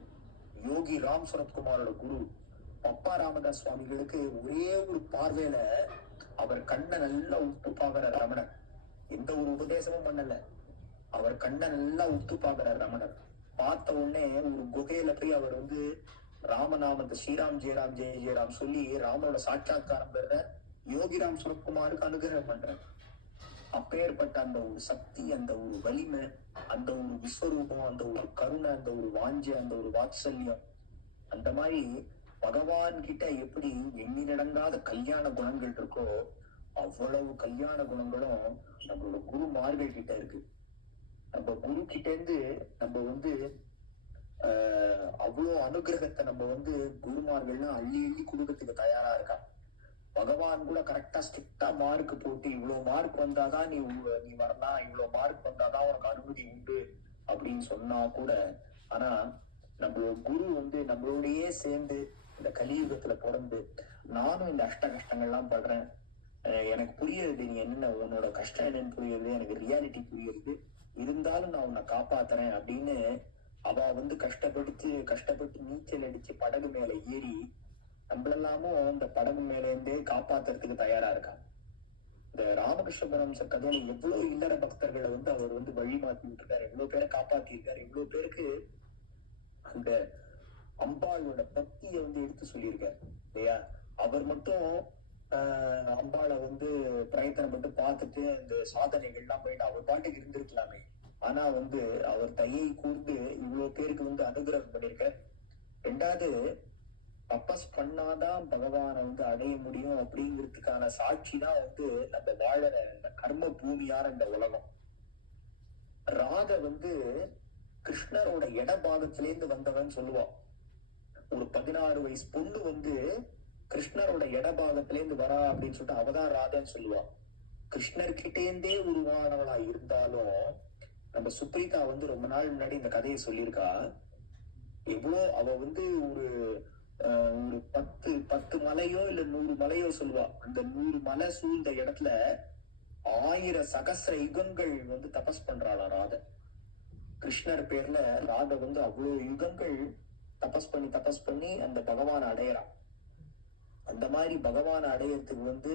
யோகி ராம் சரத்குமாரோட குரு பப்பா ராமதாஸ் சுவாமிகளுக்கு ஒரே ஒரு பார்வையில அவர் கண்ணை நல்லா உத்து பாக்குற ரமணர், எந்த ஒரு உபதேசமும் பண்ணல, அவர் கண்ணை நல்லா உத்து பாக்குற ரமணர். பார்த்த உடனே ஒரு குகையில போய் அவர் வந்து ராமநாமத்தை ஸ்ரீராம் ஜெயராம் ஜெய ஜெயராம் சொல்லி ராமனோட சாட்சாத்காரம் பெற யோகிராம் சரத்குமாருக்கு அனுகிரகம் பண்றார். அப்பேற்பட்ட அந்த ஒரு சக்தி, அந்த ஒரு வலிமை, அந்த ஒரு விஸ்வரூபம், அந்த ஒரு கருணை, அந்த ஒரு வாஞ்சை, அந்த ஒரு வாத்சல்யம், அந்த மாதிரி பகவான் கிட்ட எப்படி எண்ணிலடங்காத கல்யாண குணங்கள் இருக்கோ அவ்வளவு கல்யாண குணங்களும் நம்மளோட குருமார்கள் கிட்ட இருக்கு. நம்ம குரு கிட்ட இருந்து நம்ம வந்து அவ்வளவு அனுகிரகத்தை நம்ம வந்து குருமார்கள்லாம் அள்ளி அள்ளி கொடுக்கறதுக்கு தயாரா இருக்கா. பகவான் கூட கரெக்டா ஸ்ட்ரிக்டா மார்க் போட்டு இவ்வளவு மார்க் வந்தாதான் நீ வரலாம், இவ்வளவு மார்க் வந்தாதான் உனக்கு அனுமதி உண்டு அப்படின்னு சொன்னா கூட, ஆனா நம்மளோட குரு வந்து நம்மளோடயே சேர்ந்து இந்த கலியுகத்துல பிறந்து, நானும் இந்த அஷ்ட கஷ்டங்கள்லாம் படுறேன், எனக்கு புரியுது நீ என்ன, உன்னோட கஷ்டம் என்னன்னு புரியுது, எனக்கு ரியாலிட்டி புரியுது, இருந்தாலும் நான் உன்னை காப்பாத்துறேன் அப்படின்னு அவ வந்து கஷ்டப்பட்டு நீச்சல் அடிச்சு படகு மேல ஏறி நம்மளெல்லாமும் இந்த படகு மேல இருந்தே காப்பாத்துறதுக்கு தயாரா இருக்கா. இந்த ராமகிருஷ்ண பரமஹம்ச கதையில எவ்வளவு இல்லற பக்தர்களை வந்து அவர் வந்து வழி மாத்திட்டு இருக்காரு, எவ்வளவு பேரை காப்பாத்தி இருக்காரு, எவ்வளவு பேருக்கு அந்த அம்பாளோட பக்தியை வந்து எடுத்து சொல்லியிருக்காரு, இல்லையா. அவர் மட்டும் அம்பாளை வந்து பிரயத்தனப்பட்டு பார்த்துட்டு இந்த சாதனைகள்லாம் போயிட்டு அவர் பாட்டுக்கு இருந்திருக்கலாமே. ஆனா வந்து அவர் தையை கூர்ந்து இவ்வளவு பேருக்கு வந்து அனுகிரகம் பண்ணியிருக்க. ரெண்டாவது, தபஸ் பண்ணாதான் பகவானை அடைய முடியும் அப்படிங்கிறதுக்கான சாட்சி தான் நம்ம வாழற இந்த கர்ம பூமியான இந்த உலகம். ராதை கிருஷ்ணரோட இடபாகத்திலேருந்து வந்தவன் சொல்லுவான். ஒரு 16 வயசு பொண்ணு கிருஷ்ணரோட இடபாகத்திலேருந்து வரா அப்படின்னு சொல்லிட்டு அவதான் ராதைன்னு சொல்லுவான். கிருஷ்ணர் கிட்டேந்தே உருவானவளா இருந்தாலும் நம்ம சுப்ரீதா ரொம்ப நாள் முன்னாடி இந்த கதையை சொல்லியிருக்கா. எவ்வளோ அவ ஒரு ஒரு 10 மலையோ இல்ல 100 மலையோ சொல்லுவா. அந்த 100 மலை சூழ்ந்த இடத்துல 1000 சகஸ்ர யுகங்கள் தபஸ் பண்றாளா ராதை. கிருஷ்ணர் பேர்ல ராதை அவ்வளவு யுகங்கள் தபஸ் பண்ணி அந்த பகவானை அடையறான். அந்த மாதிரி பகவானை அடையறதுக்கு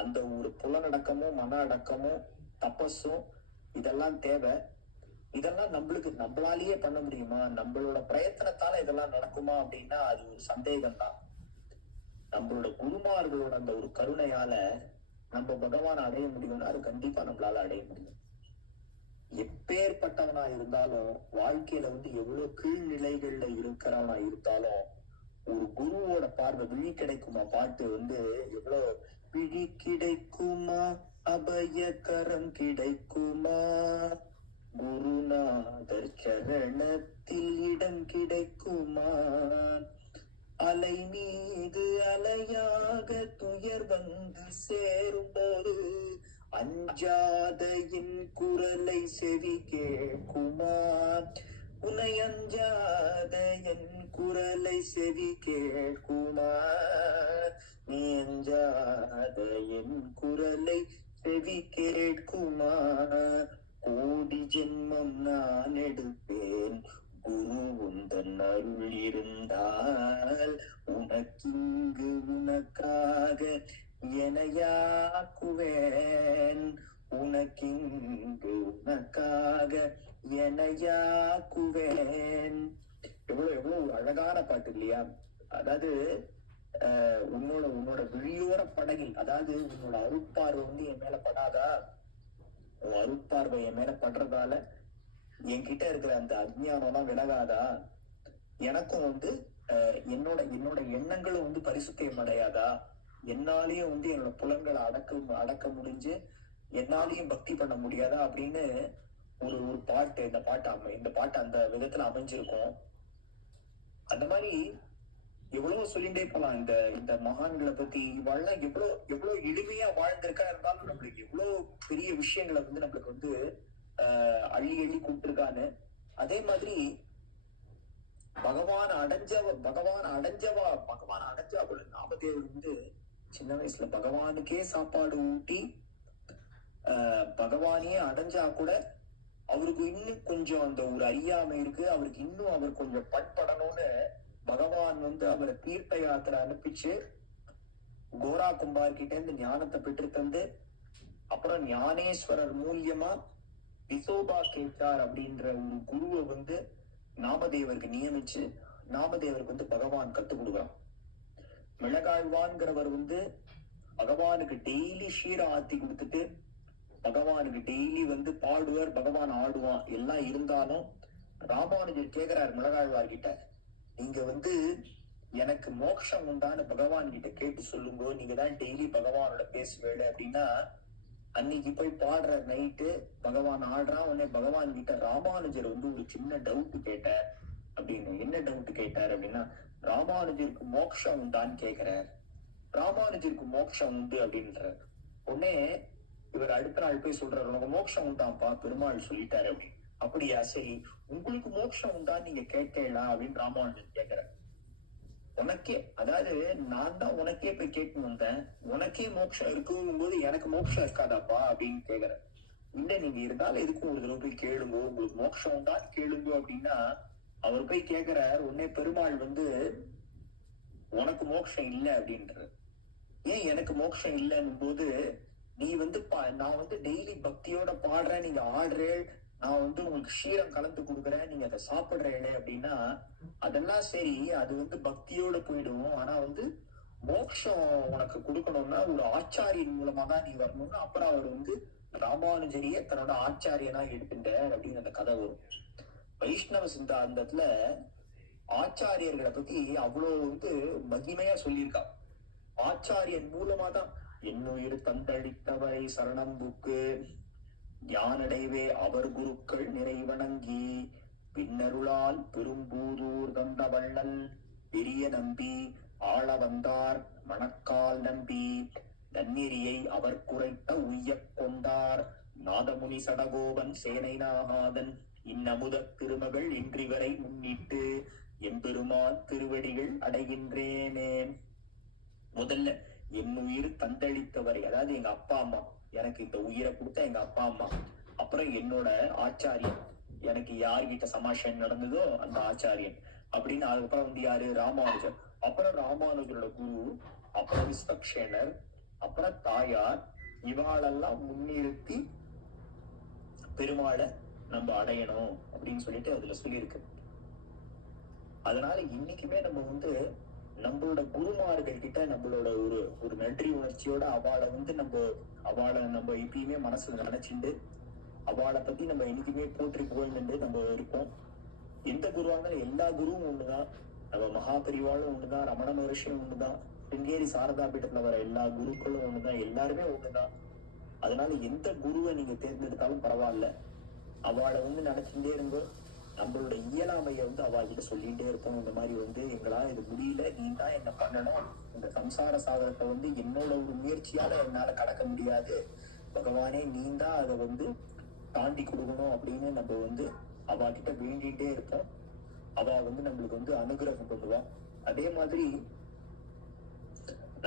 அந்த ஒரு புலனடக்கமும் மன அடக்கமும் தபஸும் இதெல்லாம் தேவை. இதெல்லாம் நம்மளாலேயே பண்ண முடியுமா? நம்மளோட பிரயத்தனத்தால இதெல்லாம் நடக்குமா அப்படின்னா அது ஒரு சந்தேகம் தான். நம்மளோட குருமார்களோட அந்த ஒரு கருணையால நம்ம பகவான் அடைய முடியும்னா அது கண்டிப்பா நம்மளால அடைய முடியும். எப்பேற்பட்டவனா இருந்தாலும் வாழ்க்கையில எவ்வளவு கீழ்நிலைகள்ல இருக்கிறவனா இருந்தாலும் ஒரு குருவோட பார்வை விழி கிடைக்குமா பாட்டு எவ்வளவு விழி கிடைக்குமா, அபயகரம் கிடைக்குமா, குருநாதர் சரணத்தில் இடம் கிடைக்குமா, அலை மீது அலையாக துயர் சேரும்போது அஞ்சாத என் குரலை செவி கேட்குமா, உன்னை அஞ்சாத என் குரலை செவி கேட்குமா, நீ அஞ்சாத என் குரலை செவி கேட்குமா, கோடி ஜென்மம் நான் எடுப்பேன் குரு உந்தன் அருள் இருந்தால், உனக்கிங்கு உனக்காக எனையாக்குவேன், உனக்கிங்கு உனக்காக எனையாக்குவேன். எவ்வளவு ஒரு அழகான பாட்டு இல்லையா? அதாவது உன்னோட விழியோர படகில், அதாவது உன்னோட அருட்பார்வை என் மேல படாதா, உன் அருட்பார்வை என் மேல படுறதால என்கிட்ட இருக்கிற அந்த அஜ்ஞானம் விலகாதா, எனக்கும் என்னோட எண்ணங்களும் பரிசுத்தம் அடையாதா, என்னாலேயும் என்னோட புலன்களை அடக்க முடிஞ்சு என்னாலையும் பக்தி பண்ண முடியாதா அப்படின்னு ஒரு பாட்டு இந்த பாட்டு அந்த விதத்துல அமைஞ்சிருக்கும். அந்த மாதிரி எவ்வளவு சொல்லிட்டே போலாம் இந்த மகான்களை பத்தி. இவெல்லாம் எவ்வளவு எளிமையா வாழ்ந்திருக்கா, இருந்தாலும் நம்மளுக்கு எவ்வளவு பெரிய விஷயங்களை நம்மளுக்கு அள்ளி கூப்பிட்டுருக்கான்னு. அதே மாதிரி பகவான் அடைஞ்சவா நாமதேவர் சின்ன வயசுல பகவானுக்கே சாப்பாடு ஊட்டி பகவானே அடைஞ்சா கூட அவருக்கு இன்னும் கொஞ்சம் அந்த ஒரு அறியாமை இருக்கு. அவருக்கு இன்னும் அவர் கொஞ்சம் பட்படணும்னு பகவான் அவரை தீர்த்த யாத்திரை அனுப்பிச்சு கோரா கும்பார் கிட்ட இருந்து ஞானத்தை பெற்று தந்து, அப்புறம் ஞானேஸ்வரர் மூலியமா விசோபா கேட்டார் அப்படின்ற ஒரு குருவை நாமதேவருக்கு நியமிச்சு நாமதேவருக்கு பகவான் கத்துக் கொடுக்குறான். மிளகாழ்வான்கிறவர் பகவானுக்கு டெய்லி ஷீர ஆத்தி கொடுத்துட்டு பகவானுக்கு டெய்லி பாடுவார், பகவான் ஆடுவான். எல்லாம் இருந்தாலும் ராமானுஜர் கேக்குறாரு மிளகாழ்வார் கிட்ட, நீங்க எனக்கு மோட்சம் உண்டான்னு பகவான் கிட்ட கேட்டு சொல்லுங்க, நீங்க தான் டெய்லி பகவானோட பேசுவேடு அப்படின்னா. அன்னைக்கு போய் பாடுற நைட்டு பகவான் ஆடுறான். உடனே பகவான் கிட்ட ராமானுஜர் ஒரு சின்ன டவுட் கேட்டார் அப்படின்னு. என்ன டவுட் கேட்டார் அப்படின்னா, ராமானுஜருக்கு மோட்சம் உண்டான்னு கேக்குறார். ராமானுஜருக்கு மோட்சம் உண்டு அப்படின்றார். உடனே இவர் அடுத்த நாள் போய் சொல்றாரு, உனக்கு மோட்சம் உண்டாப்பா, பெருமாள் சொல்லிட்டாரு அப்படின்னு. அப்படியா, சரி, உங்களுக்கு மோட்சம் உண்டான்னு நீங்க கேட்கலாம் அப்படின்னு ராமானுஜர் கேட்கிறார். உனக்கே, அதாவது நான் தான் உனக்கே போய் கேட்டு வந்தேன், உனக்கே மோட்சம் இருக்கும் போது எனக்கு மோட்சம் இருக்காதாப்பா அப்படின்னு கேக்குறேன். இல்ல, நீங்க இருந்தாலும் எதுக்கும் ஒரு தடவை போய் கேளுங்க, உங்களுக்கு மோட்சம் உண்டான்னு கேளுங்க அப்படின்னா அவர் போய் கேக்குறார். உடனே பெருமாள் உனக்கு மோட்சம் இல்ல அப்படின்றாரு. ஏன் எனக்கு மோட்சம் இல்லைன்னும் போது, நீ நான் டெய்லி பக்தியோட பாடுறேன், நீங்க ஆடுறேன், நான் உங்களுக்கு ஷீரம் கலந்து கொடுக்குறேன், நீங்க அதை சாப்பிடுறேன் அப்படின்னா அதெல்லாம் சரி, அது பக்தியோட போயிடும். ஆனா மோட்சம் உனக்கு கொடுக்கணும்னா ஒரு ஆச்சாரியின் மூலமா தான் நீ வரணும்னு அப்புறம் அவர் ராமானுஜரிய தன்னோட ஆச்சாரியனா எடுத்துட்டார் அப்படின்னு அந்த கதை வரும். வைஷ்ணவ சித்தாந்தத்துல ஆச்சாரியர்களை பத்தி அவ்வளவு மகிமையா சொல்லியிருக்கா. ஆச்சாரியன் மூலமா தான் என்னுயிர் தந்தளித்தவரை சரணம் புக்கு ஞானடைவே அவர் குருக்கள் நிறைவணங்கி பின்னருளால் பெரும்பூதூர் தந்த வள்ளல் பெரிய நம்பி ஆள வந்தார் மணக்கால் நம்பி நன்னெறியை அவர் குறைத்த உய்யக் கொண்டார் நாதமுனி சடகோபன் சேனை நாகாதன் இன்னமுத திருமகள் இன்றிவரை முன்னிட்டு எம்பெருமான் திருவடிகள் அடைகின்றேனே. முதல்ல என்னுயிர் தந்தளித்தவரை, அதாவது எங்க அப்பா அம்மா, எனக்கு இந்த உயிரை கொடுத்த எங்க அப்பா அம்மா, அப்புறம் என்னோட ஆச்சாரியன், எனக்கு யார்கிட்ட சமாஷன் நடந்ததோ அந்த ஆச்சாரியன் அப்படின்னு. அதுக்கப்புறம் யாரு? ராமானுஜர். அப்புறம் ராமானுஜரோட குரு, அப்புறம் விஸ்வக்ஷேனர், அப்புறம் தாயார், இவாளெல்லாம் முன்னிறுத்தி பெருமாளை நம்ம அடையணும் அப்படின்னு சொல்லிட்டு அதுல சொல்லியிருக்கு. அதனால இன்னைக்குமே நம்ம நம்மளோட குருமார்கள் கிட்ட நம்மளோட ஒரு நன்றி உணர்ச்சியோட அவளை நம்ம எப்பயுமே மனசுல நினைச்சுட்டு அவளை பத்தி நம்ம என்னைக்குமே போற்றி புகழ்ந்துட்டு நம்ம இருப்போம். எந்த குருவா இருந்தாலும் எல்லா குருவும் ஒண்ணுதான். நம்ம மகாபரிவாளும் ஒண்ணுதான், ரமண மகர்ஷியும் ஒண்ணுதான், சிங்கேரி சாரதா பீட்டத்துல வர எல்லா குருக்களும் ஒண்ணுதான், எல்லாருமே ஒண்ணுதான். அதனால எந்த குருவை நீங்க தேர்ந்தெடுத்தாலும் பரவாயில்ல, அவளை நினைச்சுட்டே இருங்கோ. நம்மளோட இயலாமைய அவகிட்ட சொல்லிட்டே இருப்போம். இந்த மாதிரி எங்களா இது முடியல, நீ தான் என்ன பண்ணணும், இந்த சம்சார சாகரத்தை என்னோட ஒரு முயற்சியால என்னால கடக்க முடியாது, பகவானே நீ தான் அதை தாண்டி கொடுக்கணும் அப்படின்னு நம்ம அவகிட்ட வேண்டிகிட்டே இருப்போம். அவ நம்மளுக்கு அனுகிரகம் பண்ணுவா. அதே மாதிரி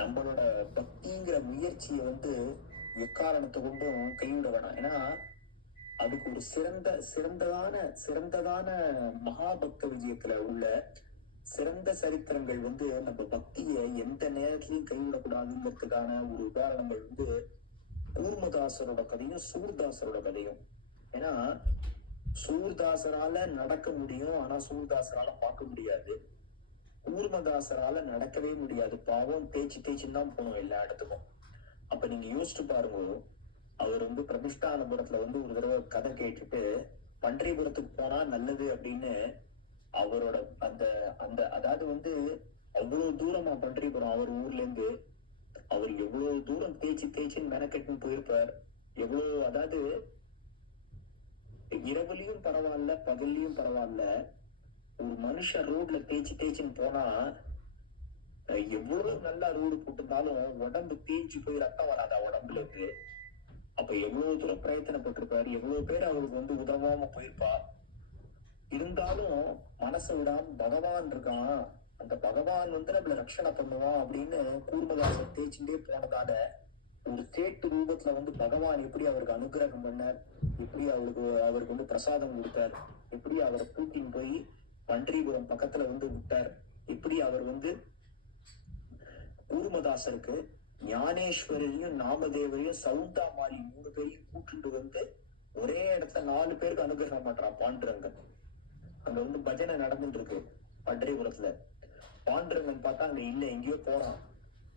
நம்மளோட பக்திங்கிற முயற்சியை எக்காரணத்தை கொண்டும் கைவிட வேணாம். ஏன்னா அதுக்கு ஒரு சிறந்ததான மகாபக்த விஜயத்துல உள்ள சிறந்த சரித்திரங்கள் நம்ம பக்திய எந்த நேரத்திலையும் கைவிடக்கூடாதுங்கிறதுக்கான ஒரு உதாரணங்கள் கூர்மதாசரோட கதையும் சூர்தாசரோட கதையும். ஏன்னா சூர்தாசரால நடக்க முடியும், ஆனா சூர்தாசரால பார்க்க முடியாது. கூர்மதாசரால நடக்கவே முடியாது, பாவம் தேய்ச்சின்னு தான் போகணும் எல்லா இடத்துக்கும். அப்ப நீங்க யோசிச்சு பாருங்க, அவர் பிரதிஷ்டானபுரத்துல ஒரு தடவை கதை கேட்டுட்டு பன்றிபுரத்துக்கு போனா நல்லது அப்படின்னு அவரோட அதாவது அவ்வளவு தூரமா பன்றிபுரம் அவர் ஊர்ல இருந்து அவர் எவ்வளவு தூரம் தேய்ச்சின்னு மெனக்கெட்டுன்னு போயிருப்பார். எவ்வளவு, அதாவது இரவுலயும் பரவாயில்ல பகல்லையும் பரவாயில்ல, ஒரு மனுஷன் ரோட்ல தேய்ச்சின்னு போனா எவ்வளவு நல்லா ரோடு போட்டிருந்தாலும் உடம்பு தேய்ச்சி போய் ரத்தம் வராதா உடம்புல இருக்கு. அப்ப எவ்வளவு தூரம் பிரயத்தனப்பட்டிருப்பாரு, எவ்வளவு பேர் அவருக்கு உதவாம போயிருப்பா. இருந்தாலும் மனசை விடாம பகவான் இருக்கான், அந்த பகவான் நம்மள ரட்சணை பண்ணுவான் அப்படின்னு கூர்மதாசர் தேய்ச்சிட்டே போனதால ஒரு தேட்டு ரூபத்துல பகவான் எப்படி அவருக்கு அனுகிரகம் பண்ணார், எப்படி அவருக்கு பிரசாதம் கொடுத்தார், எப்படி அவரை கூட்டின்னு போய் பன்றிபுரம் பக்கத்துல விட்டார், எப்படி அவர் கூர்மதாசருக்கு ஞானேஸ்வரையும் நாமதேவரையும் சவுந்தாமாலி 3 பேரையும் கூட்டிட்டு ஒரே இடத்துல 4 பேருக்கு அனுகிரகம் பண்றான் பாண்டுரங்கன். அங்க பஜனை நடந்துட்டு இருக்கு பன்றிபுரத்துல. பாண்டுரங்கன் பார்த்தா அங்க இல்ல, எங்கேயோ போறான்.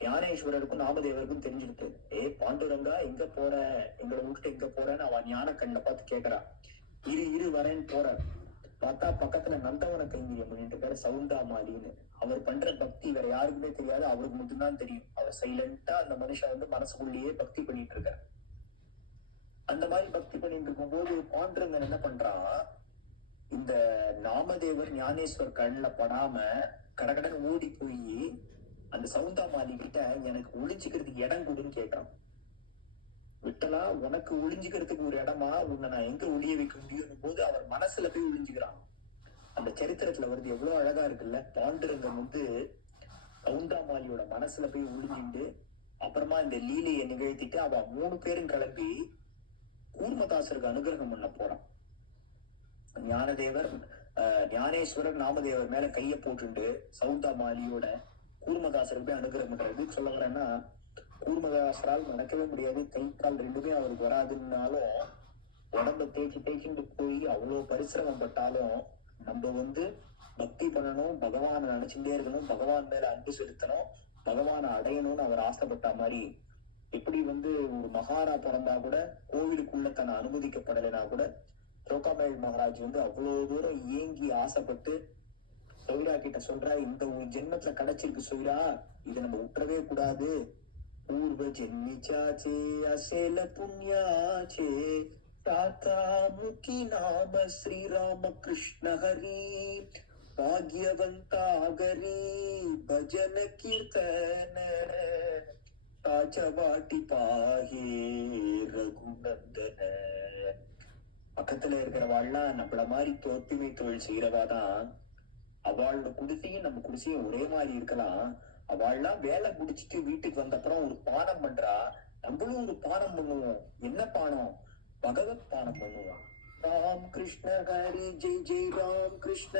ஞானேஸ்வரருக்கும் நாமதேவருக்கும் தெரிஞ்சுக்கிட்டு, பாண்டுரங்கா எங்க போற, எங்களை விட்டுட்டு எங்க போறேன்னு அவன் ஞான கண்ணை பார்த்து கேக்குறான். இரு வரேன்னு போற. பார்த்தா பக்கத்துல நந்தவன கைங்கரியம் பண்ணிட்டு பேரு சவுந்தாமாலின்னு. அவர் பண்ற பக்தி வேற யாருக்குமே தெரியாது, அவருக்கு மட்டும்தான் தெரியும். அவர் சைலண்டா அந்த மனுஷன் மனசுக்குள்ளேயே பக்தி பண்ணிட்டு இருக்காரு. அந்த மாதிரி பக்தி பண்ணிட்டு இருக்கும் போது பாண்டுரங்கன் என்ன பண்றான், இந்த நாமதேவர் ஞானேஸ்வர் கண்ணுல படாம கடகடன் ஓடி போய் அந்த சவுந்தாமாலி கிட்ட எனக்கு ஒளிஞ்சுக்கிறதுக்கு இடம் கொடுன்னு கேட்கறான். விட்டலா, உனக்கு ஒளிஞ்சுக்கிறதுக்கு ஒரு இடமா, உன்னை நான் எங்க ஒளிய வைக்க முடியும் போது அவர் மனசுல போய் ஒளிஞ்சுக்கிறான். அந்த சரித்திரத்துல வருது, எவ்வளவு அழகா இருக்குல்ல. பாண்டுரங்கன் சவுந்தாமாலியோட மனசுல போய் ஒளிஞ்சுட்டு அப்புறமா இந்த லீலையை நிகழ்த்திட்டு அவ 3 பேரும் கிளம்பி கூர்மதாசருக்கு அனுகிரகம் பண்ண போறான். ஞானதேவர் ஞானேஸ்வரர் நாமதேவர் மேல கைய போட்டுண்டு சவுந்தாமாலியோட கூர்மதாசருக்கு போய் அனுகிரகம் பண்றது. சொல்ல வரேன்னா, கூர்மதாசரால் நடக்கவே முடியாது, கை கால் 2மே அவருக்கு வராதுன்னாலும் உடம்ப தேய்ச்சிட்டு போய் அவ்வளவு பரிசிரமம் பட்டாலும் நம்ம பக்தி பண்ணணும், பகவானை நினைச்சுட்டே இருக்கணும், பகவான் மேல அன்பு செலுத்தணும், பகவானை அடையணும்னு அவர் ஆசைப்பட்ட மாதிரி, எப்படி ஒரு மகாரா பிறந்தா கூட கோவிலுக்குள்ள தன்னை அனுமதிக்கப்படலைன்னா கூட ரோகாமேல் மகாராஜ் அவ்வளவு தூரம் ஏங்கி ஆசைப்பட்டு சௌரா கிட்ட சொல்றா, இந்த ஒரு ஜென்மத்துல கிடைச்சிருக்கு சௌரா, இதை நம்ம விட்டுறவே கூடாது. பூர்வ ஜென்மிச்சாச்சே அசேல புண்ணியாச்சே தாத்தா முக்கி நாம ஸ்ரீராம கிருஷ்ண ஹரி பாக்யவந்தாகரி பஜன கீர்த்தன ராஜவாட்டி பாஹே ரகுநந்தன. பக்கத்துல இருக்கிறவாள்லாம் நம்மள மாதிரி தோற்றுமை தொழில் செய்யறவாதான். அவளோட குடிசையும் நம்ம குடிசையும் ஒரே மாதிரி இருக்கலாம். அவள்லாம் வேலை முடிச்சிட்டு வீட்டுக்கு வந்த அப்புறம் ஒரு பானம் பண்றா, நம்மளும் ஒரு பானம் பண்ணுவோம். என்ன பானம்? பகவத் பானம் பண்ணுவோம். ராம் கிருஷ்ண ஹரி ஜெய் ஜெய் ராம் கிருஷ்ண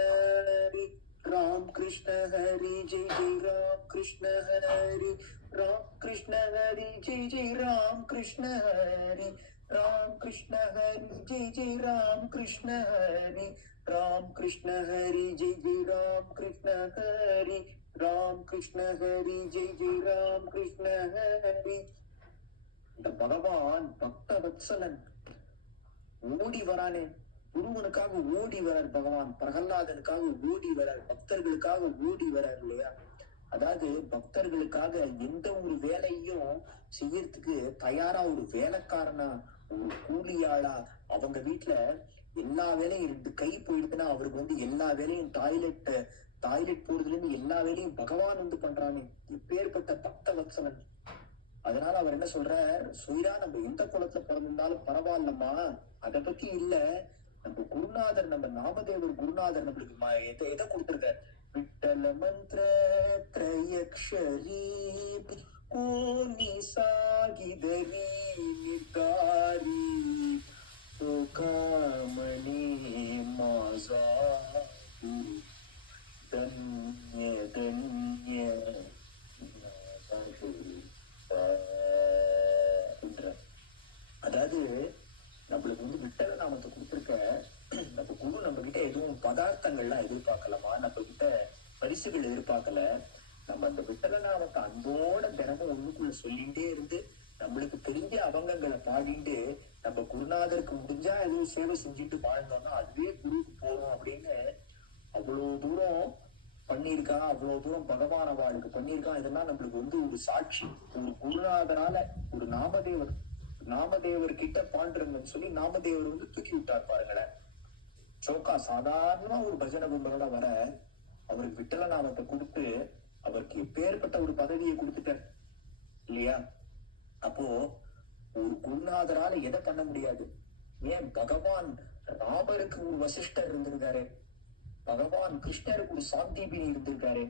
ஹரி ராம் கிருஷ்ண ஹரி ஜெய் ஜெய் ராம் கிருஷ்ண ஹரி ராம் கிருஷ்ண ஹரி ஜெய் ஜெய் ராம் கிருஷ்ண ஹரி ராம் கிருஷ்ண ஹரி ஜெய் ஜெய் ராம் கிருஷ்ண ஹரி ராம் கிருஷ்ண ஹரி ஜெய் ஜெய் ராம் கிருஷ்ண ஹரி ராம் கிருஷ்ண ஹரி ஜெய் ஜெய் ராம் கிருஷ்ண ஹரி. இந்த பகவான் பக்த வத்சலன் ஓடி வரானே, குருவனுக்காக ஓடி வரார் பகவான். பிரகலாதனுக்காக ஓடி வரார், பக்தர்களுக்காக ஓடி வரார் இல்லையா? அதாவது பக்தர்களுக்காக எந்த ஒரு வேலையும் செய்யறதுக்கு தயாரா ஒரு வேலைக்காரனா, ஒரு கூலியாளா, அவங்க வீட்டுல எல்லா வேலையும் 2 கை போயிடுதுன்னா அவருக்கு எல்லா வேலையும் டாய்லெட் போறதுல இருந்து எல்லா வேலையும் பகவான் பண்றானே, இப்பேற்பட்ட பக்த வத்சலன். அதனால அவர் என்ன சொல்றார், சுயரா நம்ம எந்த குலத்துல பிறந்திருந்தாலும் பரவாயில்லம்மா, அதை பத்தி இல்ல. நம்ம குருநாதர், நம்ம நாமதேவர் குருநாதர் நம்மளுக்கு எதை கொடுத்திருக்கார்? விட்டல மந்திர திரையக்ஷரி கோனி சாகிதரி நிர்காரி காமணி மாசா தன்ய தன்ய. அதாவது நம்மளுக்கு விட்டல நாமத்தை கொடுத்திருக்க நம்ம குரு நம்ம கிட்ட எதுவும் பதார்த்தங்கள்லாம் எதிர்பார்க்கலாமா, நம்ம கிட்ட பரிசுகள் எதிர்பார்க்கல. நம்ம அந்த விட்டல நாமத்தை அன்போட தினமும் உள்ளுக்குள்ள சொல்லிட்டே இருந்து நம்மளுக்கு தெரிஞ்ச அவங்கங்களை பாடிட்டு நம்ம குருநாதருக்கு முடிஞ்சா எதுவும் சேவை செஞ்சுட்டு வாழ்ந்தோம்னா அதுவே குருவுக்கு போறோம் அப்படின்னு அவ்வளவு தூரம் பண்ணியிருக்கா. அவ்வளவு தூரம் பகவான் அவளுக்கு பண்ணியிருக்கான். இதெல்லாம் நம்மளுக்கு ஒரு சாட்சி. ஒரு குருநாதரால ஒரு நாமதேவர் கிட்ட பாண்டுறங்கன்னு சொல்லி நாமதேவர் தூக்கி விட்டார் பாருங்களேன். சோக்கா சாதாரணமா ஒரு பஜனை கும்பலோட வர அவருக்கு விட்டல நாமத்தை கொடுத்து அவருக்கு எப்பேற்பட்ட ஒரு பதவியை கொடுத்துட்டார் இல்லையா? அப்போ ஒரு குருநாதரால எதை பண்ண முடியாது? ஏன் பகவான் ராமருக்கு ஒரு வசிஷ்டர் இருந்திருக்காரு, பகவான் கிருஷ்ணருக்கு ஒரு சாந்தீபினி இருந்திருக்காரு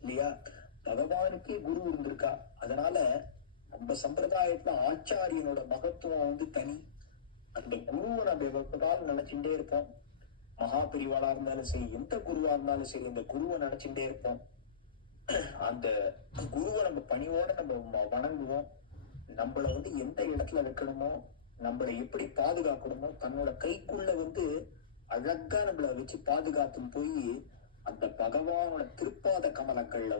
இல்லையா? பகவானுக்கே குரு இருந்திருக்கா. அதனால நம்ம சம்பிரதாயத்துல ஆச்சாரியனோட மகத்துவம் தனி. அந்த குருவை நம்ம எப்போதாலும் நினைச்சுட்டே இருப்போம். மகா பிரிவாளா இருந்தாலும் சரி, எந்த குருவா இருந்தாலும் சரி, அந்த குருவை நினைச்சுட்டே இருப்போம். அந்த குருவை நம்ம பணிவோட நம்ம வணங்குவோம். நம்மள எந்த இடத்துல வைக்கணுமோ, நம்மளை எப்படி பாதுகாக்கணுமோ, தன்னோட கைக்குள்ள அழகா நம்மள வச்சு பாதுகாத்துன்னு போய் அந்த பகவானோட திருப்பாத கமலங்கள்ல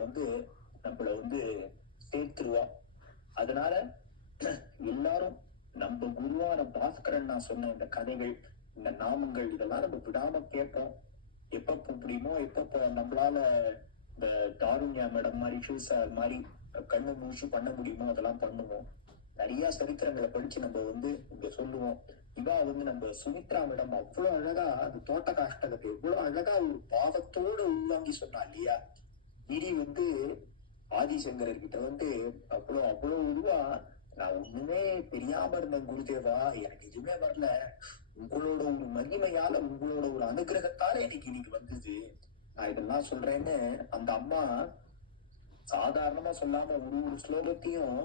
நம்மள சேர்த்துருவா. அதனால எல்லாரும் நம்ம குருவான பாஸ்கரன் நான் சொன்ன இந்த கதைகள், இந்த நாமங்கள், இதெல்லாம் நம்ம விடாம கேட்போம். எப்ப முடியுமோ, எப்ப நம்மளால இந்த தாருண்யா மேடம் மாதிரி, ஷூசார் மாதிரி கண்ணு மூச்சு பண்ண முடியுமோ அதெல்லாம் பண்ணுவோம். நிறைய சரித்திரங்களை படிச்சு நம்ம இங்க சொல்லுவோம். இவா நம்ம சுமித்ரா மேடம் அவ்வளவு அழகா அந்த தோட்ட காஷ்டகத்தை எவ்வளவு அழகா ஒரு பாவத்தோட உள்வாங்கி சொன்னா இல்லையா? இடி ஆதிசங்கரர் கிட்ட அவ்வளவு இதுவா, நான் ஒண்ணுமே தெரியாம இருந்தேன் குருதேவா, எனக்கு எதுவுமே வரல, உங்களோட ஒரு மகிமையால, உங்களோட ஒரு அனுகிரகத்தால எனக்கு இன்னைக்கு வந்தது, நான் இதெல்லாம் சொல்றேன்னு அந்த அம்மா சாதாரணமா சொல்லாம ஒரு ஸ்லோகத்தையும்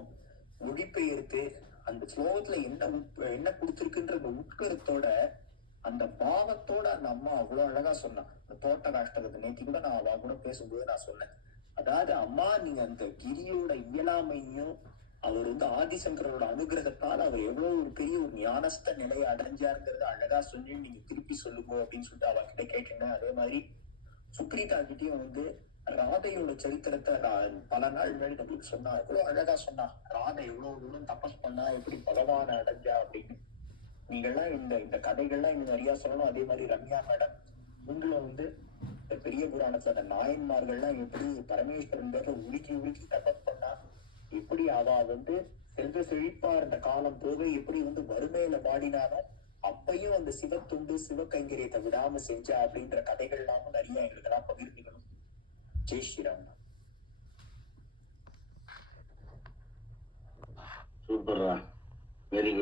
மொழிபெயர்த்து அந்த ஸ்லோகத்துல என்ன கொடுத்திருக்குன்ற அந்த உட்கருத்தோட அந்த பாவத்தோட அந்த அம்மா அவ்வளவு அழகா சொன்னான். அந்த தோட்ட காஷ்டகத்தை நேத்தி கூட நான் அவ கூட பேசும்போது நான் சொன்னேன். அதாவது அம்மா, நீங்க அந்த கிரியோட இயலாமையும் அவர் ஆதிசங்கரோட அனுகிரகத்தால் அவர் எவ்வளவு ஒரு பெரிய ஒரு ஞானஸ்த நிலையை அடைஞ்சாருங்கிறத அழகா சொல்லி நீங்க திருப்பி சொல்லுங்க அப்படின்னு சொல்லிட்டு அவகிட்ட கேட்டீங்க. அதே மாதிரி சுப்ரீதா கிட்டையும் ராதையோட சரித்திரத்தை பல நாள் முன்னாடி நம்மளுக்கு சொன்னா, எவ்வளவு அழகா சொன்னா, ராதை எவ்வளவு தூரம் தபஸ் பண்ணா, எப்படி பகவான அடைஞ்சா அப்படின்னு. நீங்கள்லாம் இந்த கதைகள்லாம் இன்னும் நிறைய சொல்லணும். அதே மாதிரி ரம்யா மேடம், நீங்களும் இந்த பெரிய புராணத்துல அந்த நாயன்மார்கள்லாம் எப்படி பரமேஸ்வரன் பேர்ல உருக்கி உருக்கி தபஸ் பண்ணா, எப்படி அவ செல்வ செழிப்பா இருந்த காலம் போக எப்படி வறுமையில வாடினாலும் அப்பையும் அந்த சிவத்துண்டு சிவகைங்கரியத்தை விடாம செஞ்சா அப்படின்ற கதைகள் எல்லாமும் நிறைய எங்களுக்கெல்லாம் பகிர்ந்துக்கணும். ஜெய் ஸ்ரீராம். சூப்பர்ரா, வெரி குட்.